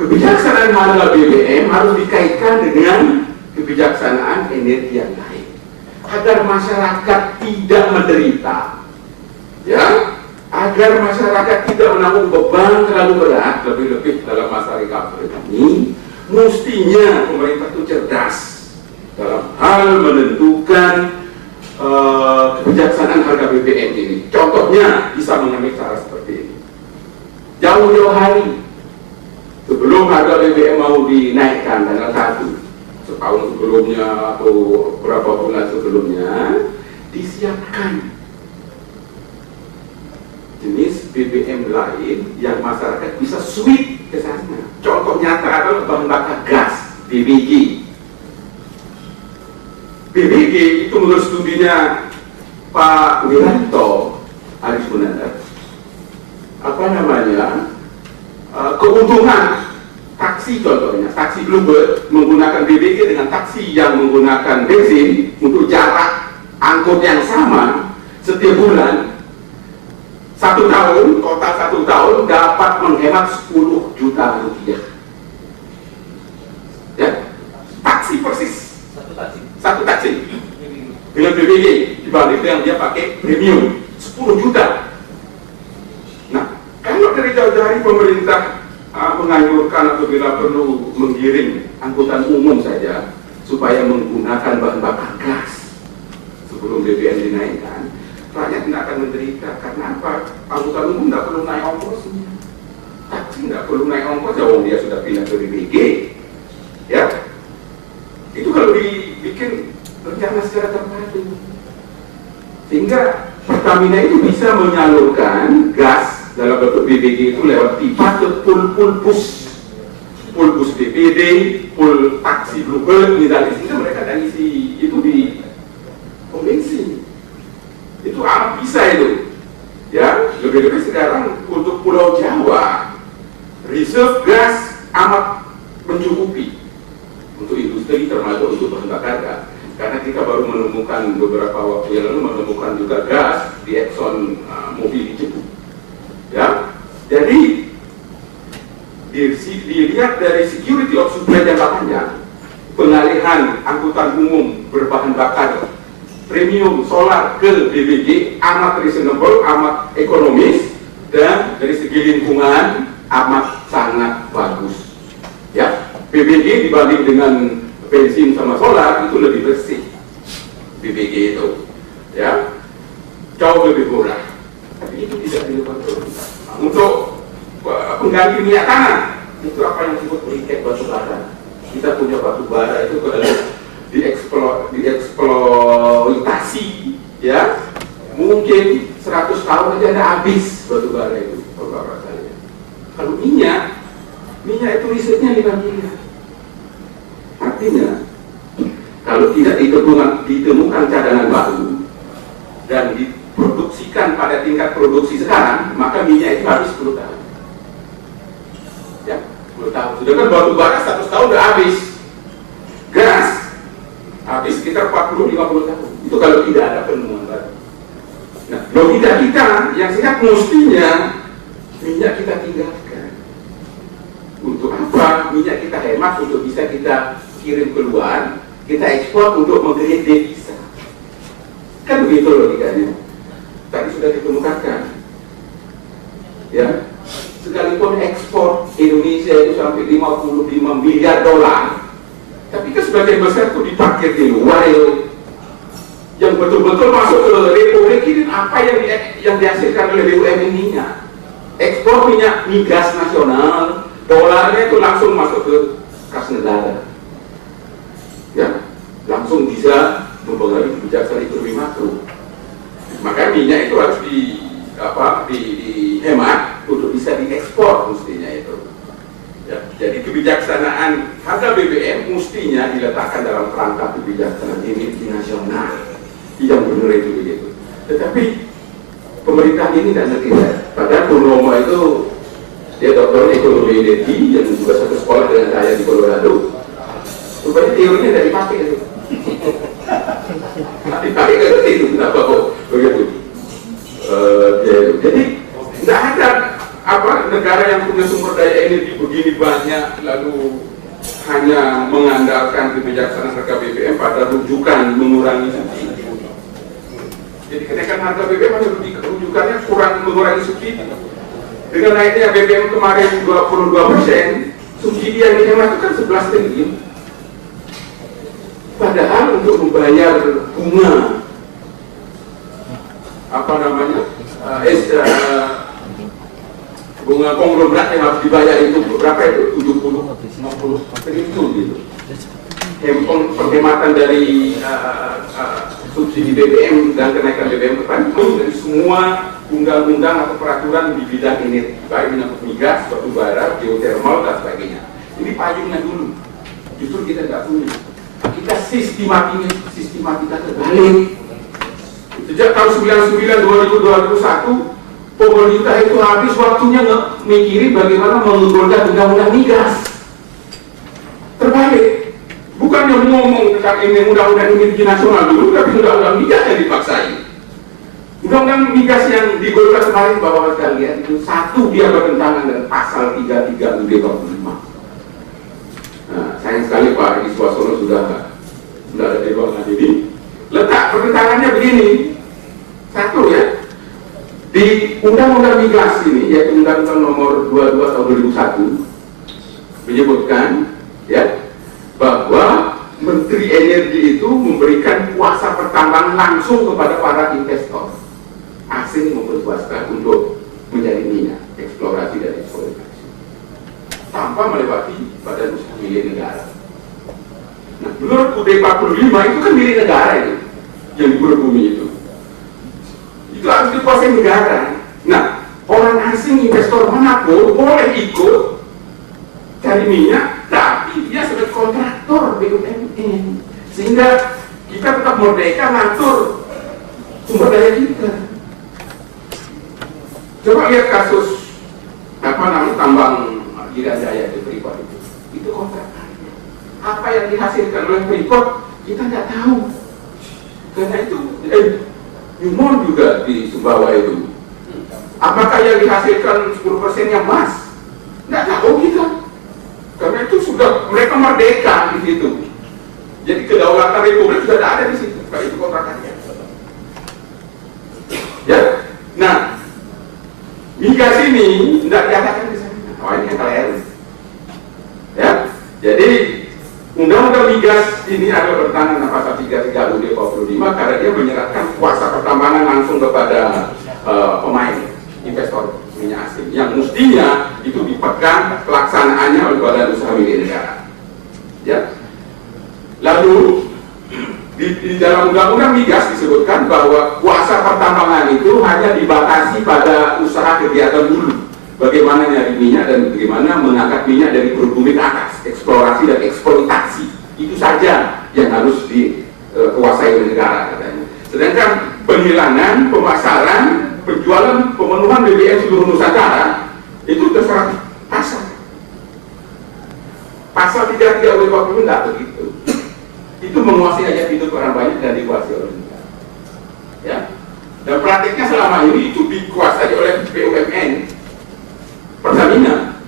kebijaksanaan harga BBM harus dikaitkan dengan kebijaksanaan energi yang lain agar masyarakat tidak menderita, ya, agar masyarakat tidak menanggung beban terlalu berat, lebih-lebih dalam masa recovery ini. Mestinya pemerintah itu cerdas dalam hal menentukan kebijaksanaan harga BBM ini. Contohnya bisa mengambil cara seperti ini. Jauh-jauh hari sebelum harga BBM mau dinaikkan tanggal 1, setahun sebelumnya atau beberapa bulan sebelumnya, disiapkan jenis BBM lain yang masyarakat bisa switch ke sana. Contoh nyata adalah bahan bakar gas, BBG. BBG itu menurut studinya Pak Wiranto Aris Munandar, apa namanya, keuntungan taksi, contohnya taksi Bluebird menggunakan BBG dengan taksi yang menggunakan bensin untuk jarak angkut yang sama setiap bulan 1 tahun, total 1 tahun dapat menghemat 10 juta rupiah. Ya, taksi persis. Satu taksi dengan BBG dibanding yang dia pakai premium 10 juta. Nah, kalau dari jauh hari pemerintah menganjurkan apabila perlu menggiring angkutan umum saja supaya menggunakan bahan bakar gas sebelum BBM dinaikkan, rakyat tidak akan menderita. Karena apa? Angkutan umum tidak perlu naik ongkosnya, taksi tidak perlu naik ongkos, jauh dia sudah pindah ke BBG, ya. Itu kalau dibikin rencana secara terpadu, sehingga Pertamina itu bisa menyalurkan gas dalam bentuk BBG itu lewat pipa ke pool bus BPD, pool taksi Bluebird misalnya, sehingga mereka akan isi itu di pom bensin. Itu amat bisa itu, ya. Lebih-lebih sekarang untuk Pulau Jawa reserve gas amat mencukupi untuk industri termasuk untuk bahan bakar gas. Karena kita baru menemukan beberapa waktu yang lalu menemukan juga gas di Exxon Mobil di Cebu, ya. Jadi dilihat dari security of supply jangka panjang, pengalihan angkutan umum berbahan bakar premium solar ke BBG amat reasonable, amat ekonomis, dan dari segi lingkungan amat sangat bagus, ya. BBG dibanding dengan bensin sama solar itu lebih bersih, BBG itu, ya, jauh lebih murah. Tapi itu tidak dilakukan. Untuk pengganti minyak tanah itu apa yang disebut briket batu bara. Kita punya batu bara itu kalau dieksploitasi, ya, mungkin 100 tahun aja ada habis batu bara itu, bapak saya. Kalau minyak itu risetnya 5 miliar. Artinya kalau tidak ditemukan cadangan baru dan diproduksikan pada tingkat produksi sekarang, maka minyak itu habis 10 tahun. Ya, 10 tahun. Sedangkan batu bara 100 tahun sudah habis. Gas habis sekitar 40-50 tahun. Itu kalau tidak ada penemuan baru. Nah, logika kita yang sehat mestinya minyak kita tinggalkan. Untuk apa? Minyak kita hemat untuk bisa kita kirim keluar, kita ekspor untuk menggait devisa. Kan begitu logikanya. Tadi sudah dikemukakan, ya. Sekalipun ekspor Indonesia itu sampai 55 miliar dolar, tapi kan sebagian besar itu diparkir di luar itu. Yang betul-betul masuk ke Republik ini apa yang dihasilkan oleh BUMN minyak. Ekspor minyak migas nasional, dolarnya itu langsung masuk ke kas negara, ya, langsung bisa mempengaruhi kebijakan ekonomi makro. Maka minyak itu harus dihemat untuk bisa diekspor mestinya itu. Ya, jadi kebijaksanaan harga BBM mestinya diletakkan dalam kerangka kebijaksanaan energi nasional. Yang benar itu begitu. Tetapi pemerintah ini tidak ngerti. Padahal Purnomo itu dia dokter ekonomi energi yang juga satu sekolah dengan saya di Colorado. Rupanya teorinya tidak dipakai itu. Dipakai nggak ngerti itu kenapa kok begitu. Jadi tidak ada negara yang punya sumber daya energi begini banyak lalu hanya mengandalkan kebijaksanaan harga BBM pada rujukan mengurangi subsidi. Jadi kenaikan harga BBM hanya rujukannya kurang mengurangi subsidi. Dengan naiknya BBM kemarin 22%, subsidi yang dihemat itu kan 11 triliun. Padahal untuk membayar bunga bunga konglomerat yang harus dibayar itu berapa itu? 70-50 triliun gitu. Penghematan dari subsidi BBM dan kenaikan BBM kemarin dari semua undang-undang atau peraturan di bidang energi, baik menyangkut migas, batu bara, geotermal dan sebagainya. Ini payungnya dulu. Justru kita tidak punya. Kita sistematika terbalik. Sejak tahun 99, 2000, 2001, pemerintah itu habis waktunya mikirin bagaimana menggolkan undang-undang migas. Terbalik. Bukannya ngomong tentang ini undang-undang energi nasional dulu, tapi undang-undang migas yang dipaksain. Undang-undang migas yang digolkan kemarin Bapak sekalian itu satu dia bertentangan dengan pasal 33 UUD 45. Nah, sayang sekali Pak Edi Suwasono sudah ada di ruangan ini. Letak pertentangannya begini. Satu ya, di Undang-Undang Migas ini, yaitu Undang-Undang Nomor 22 Tahun 2001 menyebutkan ya bahwa Menteri Energi itu memberikan kuasa pertambangan langsung kepada para investor asing maupun swasta untuk mencari minyak, eksplorasi dan eksploitasi tanpa melewati badan usaha milik negara. Nah, menurut UUD 45 itu kan milik negara itu yang di bumi itu harus dikuasai negara. Nah, orang asing investor manapun boleh ikut cari minyak, tapi dia sebagai kontraktor BUMN, sehingga kita tetap merdeka ngatur sumber daya kita. Coba lihat kasus tambang Irian Jaya di Freeport itu kontraktornya. Apa yang dihasilkan oleh Freeport kita nggak tahu, karena itu Newmont juga di Sumbawa itu. Apakah yang dihasilkan 10%-nya emas? Nggak tahu kita. Karena itu sudah mereka merdeka di situ. Jadi kedaulatan Republik sudah ada di situ. Karena itu kontraktornya. Ya. Nah, migas ini tidak diadakan di sana. Oh, ini yang kalian. Ya. Jadi Undang-Undang Migas ini ada bertentangan dengan pasal 33 UUD 45 karena dia menyerahkan kuasa pertambangan langsung kepada pemain investor minyak asing yang mestinya itu dipegang pelaksanaannya oleh badan usaha milik negara. Ya. Lalu di dalam Undang-Undang Migas disebutkan bahwa kuasa pertambangan itu hanya dibatasi pada usaha kegiatan dulu. Bagaimana nyari minyak dan bagaimana mengangkat minyak dari perut bumi ke atas, eksplorasi dan eksploitasi, itu saja yang harus dikuasai oleh negara katanya. Sedangkan penghilangan, pemasaran, penjualan, pemenuhan BBM seluruh Nusantara itu terserah pasar. Pasal 33 UUD 45 enggak begitu. Itu menguasai hajat hidup orang banyak dan dikuasai oleh negara. Ya. Dan praktiknya selama ini itu dikuasai oleh BUMN. Pertamina,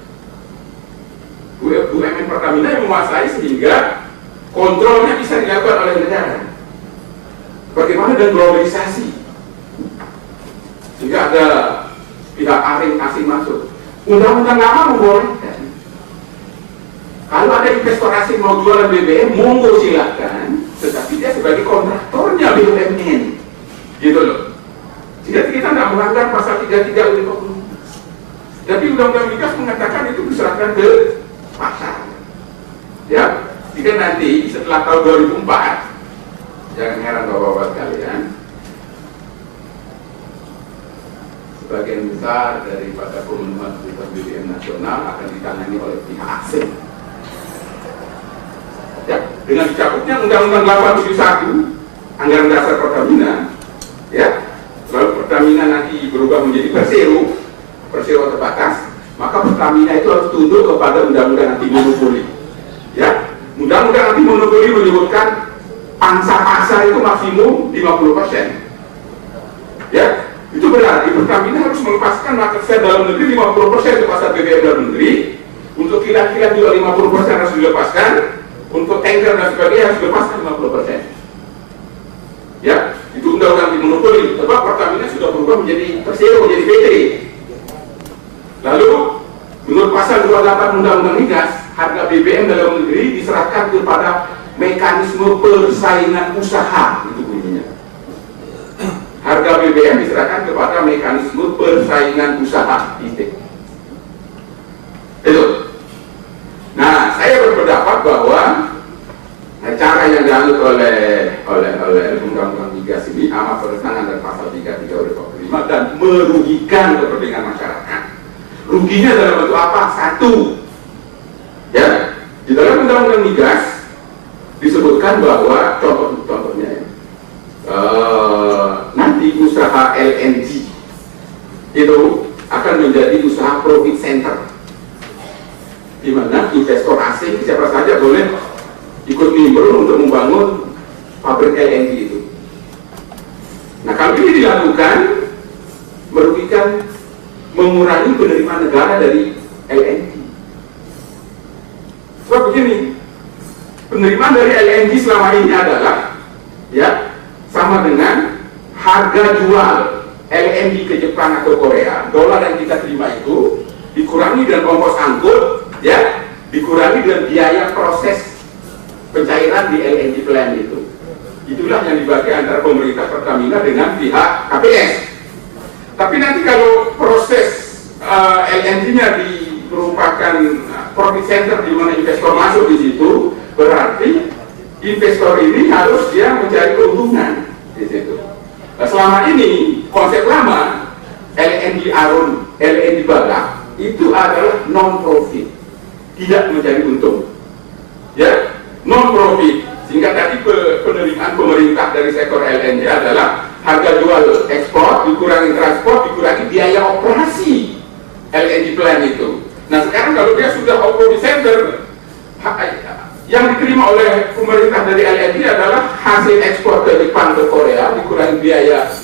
BUMN Pertamina yang menguasai sehingga kontrolnya bisa dilakukan oleh negara. Bagaimana dengan globalisasi? Sehingga ada pihak asing masuk. Undang-undang lama membolehkan. Kalau ada investor asing mau jualan BBM, monggo silakan. Tetapi dia sebagai kontraktornya BUMN, gitu loh. Sehingga kita tidak melanggar pasal 33 UUD 45. Tapi Undang-Undang Migas mengatakan itu diserahkan ke pasar. Ya, jika nanti setelah tahun 2004, jangan heran bapak-bapak sekalian, sebagian besar daripada pemenuhan kebutuhan BBM nasional akan ditangani oleh pihak asing. Ya, dengan dicabutnya Undang-Undang 871 anggaran dasar Pertamina, ya, lalu Pertamina nanti berubah menjadi Persero terbatas, maka Pertamina itu harus tunduk kepada Undang-Undang anti monopoli. Ya, Undang-Undang anti monopoli menyebutkan pangsa pasar itu maksimum 50%. Ya, itu berarti Pertamina harus melepaskan market share dalam negeri 50% ke pasar BBM dalam negeri. Untuk kilang-kilang juga 50% harus dilepaskan. Untuk tanker dan sebagainya harus dilepaskan 50%. Ya, itu undang-undang anti monopoli. Sebab Pertamina sudah berubah menjadi Persero, menjadi PT. Lalu, menurut pasal 28 Undang-Undang Migas, harga BBM dalam negeri diserahkan kepada mekanisme persaingan usaha, itu bunyinya. Harga BBM diserahkan kepada mekanisme persaingan usaha, titik. Itu. Nah, saya berpendapat bahwa cara yang dianut oleh Undang-Undang Migas ini amat bertentangan dengan pasal 33 UUD 45 dan merugikan kepentingan masyarakat. Ruginya dalam bentuk apa? Satu, ya, di dalam Undang-Undang Migas disebutkan bahwa contohnya nanti usaha LNG itu akan menjadi usaha profit center, di mana investor asing siapa saja boleh ikut nimbrung untuk membangun pabrik LNG itu. Nah, kalau ini dilakukan merugikan, mengurangi penerimaan negara dari LNG. Sebab begini, penerimaan dari LNG selama ini adalah, ya, sama dengan harga jual LNG ke Jepang atau Korea. Dolar yang kita terima itu dikurangi dengan ongkos angkut, ya, dikurangi dengan biaya proses pencairan di LNG plant itu. Itulah yang dibagi antara pemerintah Pertamina dengan pihak KPS. Tapi nanti kalau proses LNG-nya merupakan profit center di mana investor masuk di situ, berarti investor ini harus dia mencari keuntungan di situ. Nah, selama ini konsep lama LNG Arun, LNG Badak itu adalah non profit, tidak mencari untung, ya, non profit. Sehingga tadi penerimaan pemerintah dari sektor LNG adalah harga jual ekspor dikurangi transport, dikurangi biaya operasi LNG plant itu. Nah, sekarang kalau dia sudah profit center, yang diterima oleh pemerintah dari LNG adalah hasil ekspor ke Jepang, ke Korea, dikurangi biaya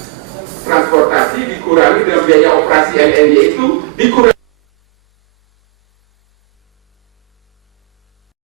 transportasi, dikurangi dengan biaya operasi LNG itu, dikurangi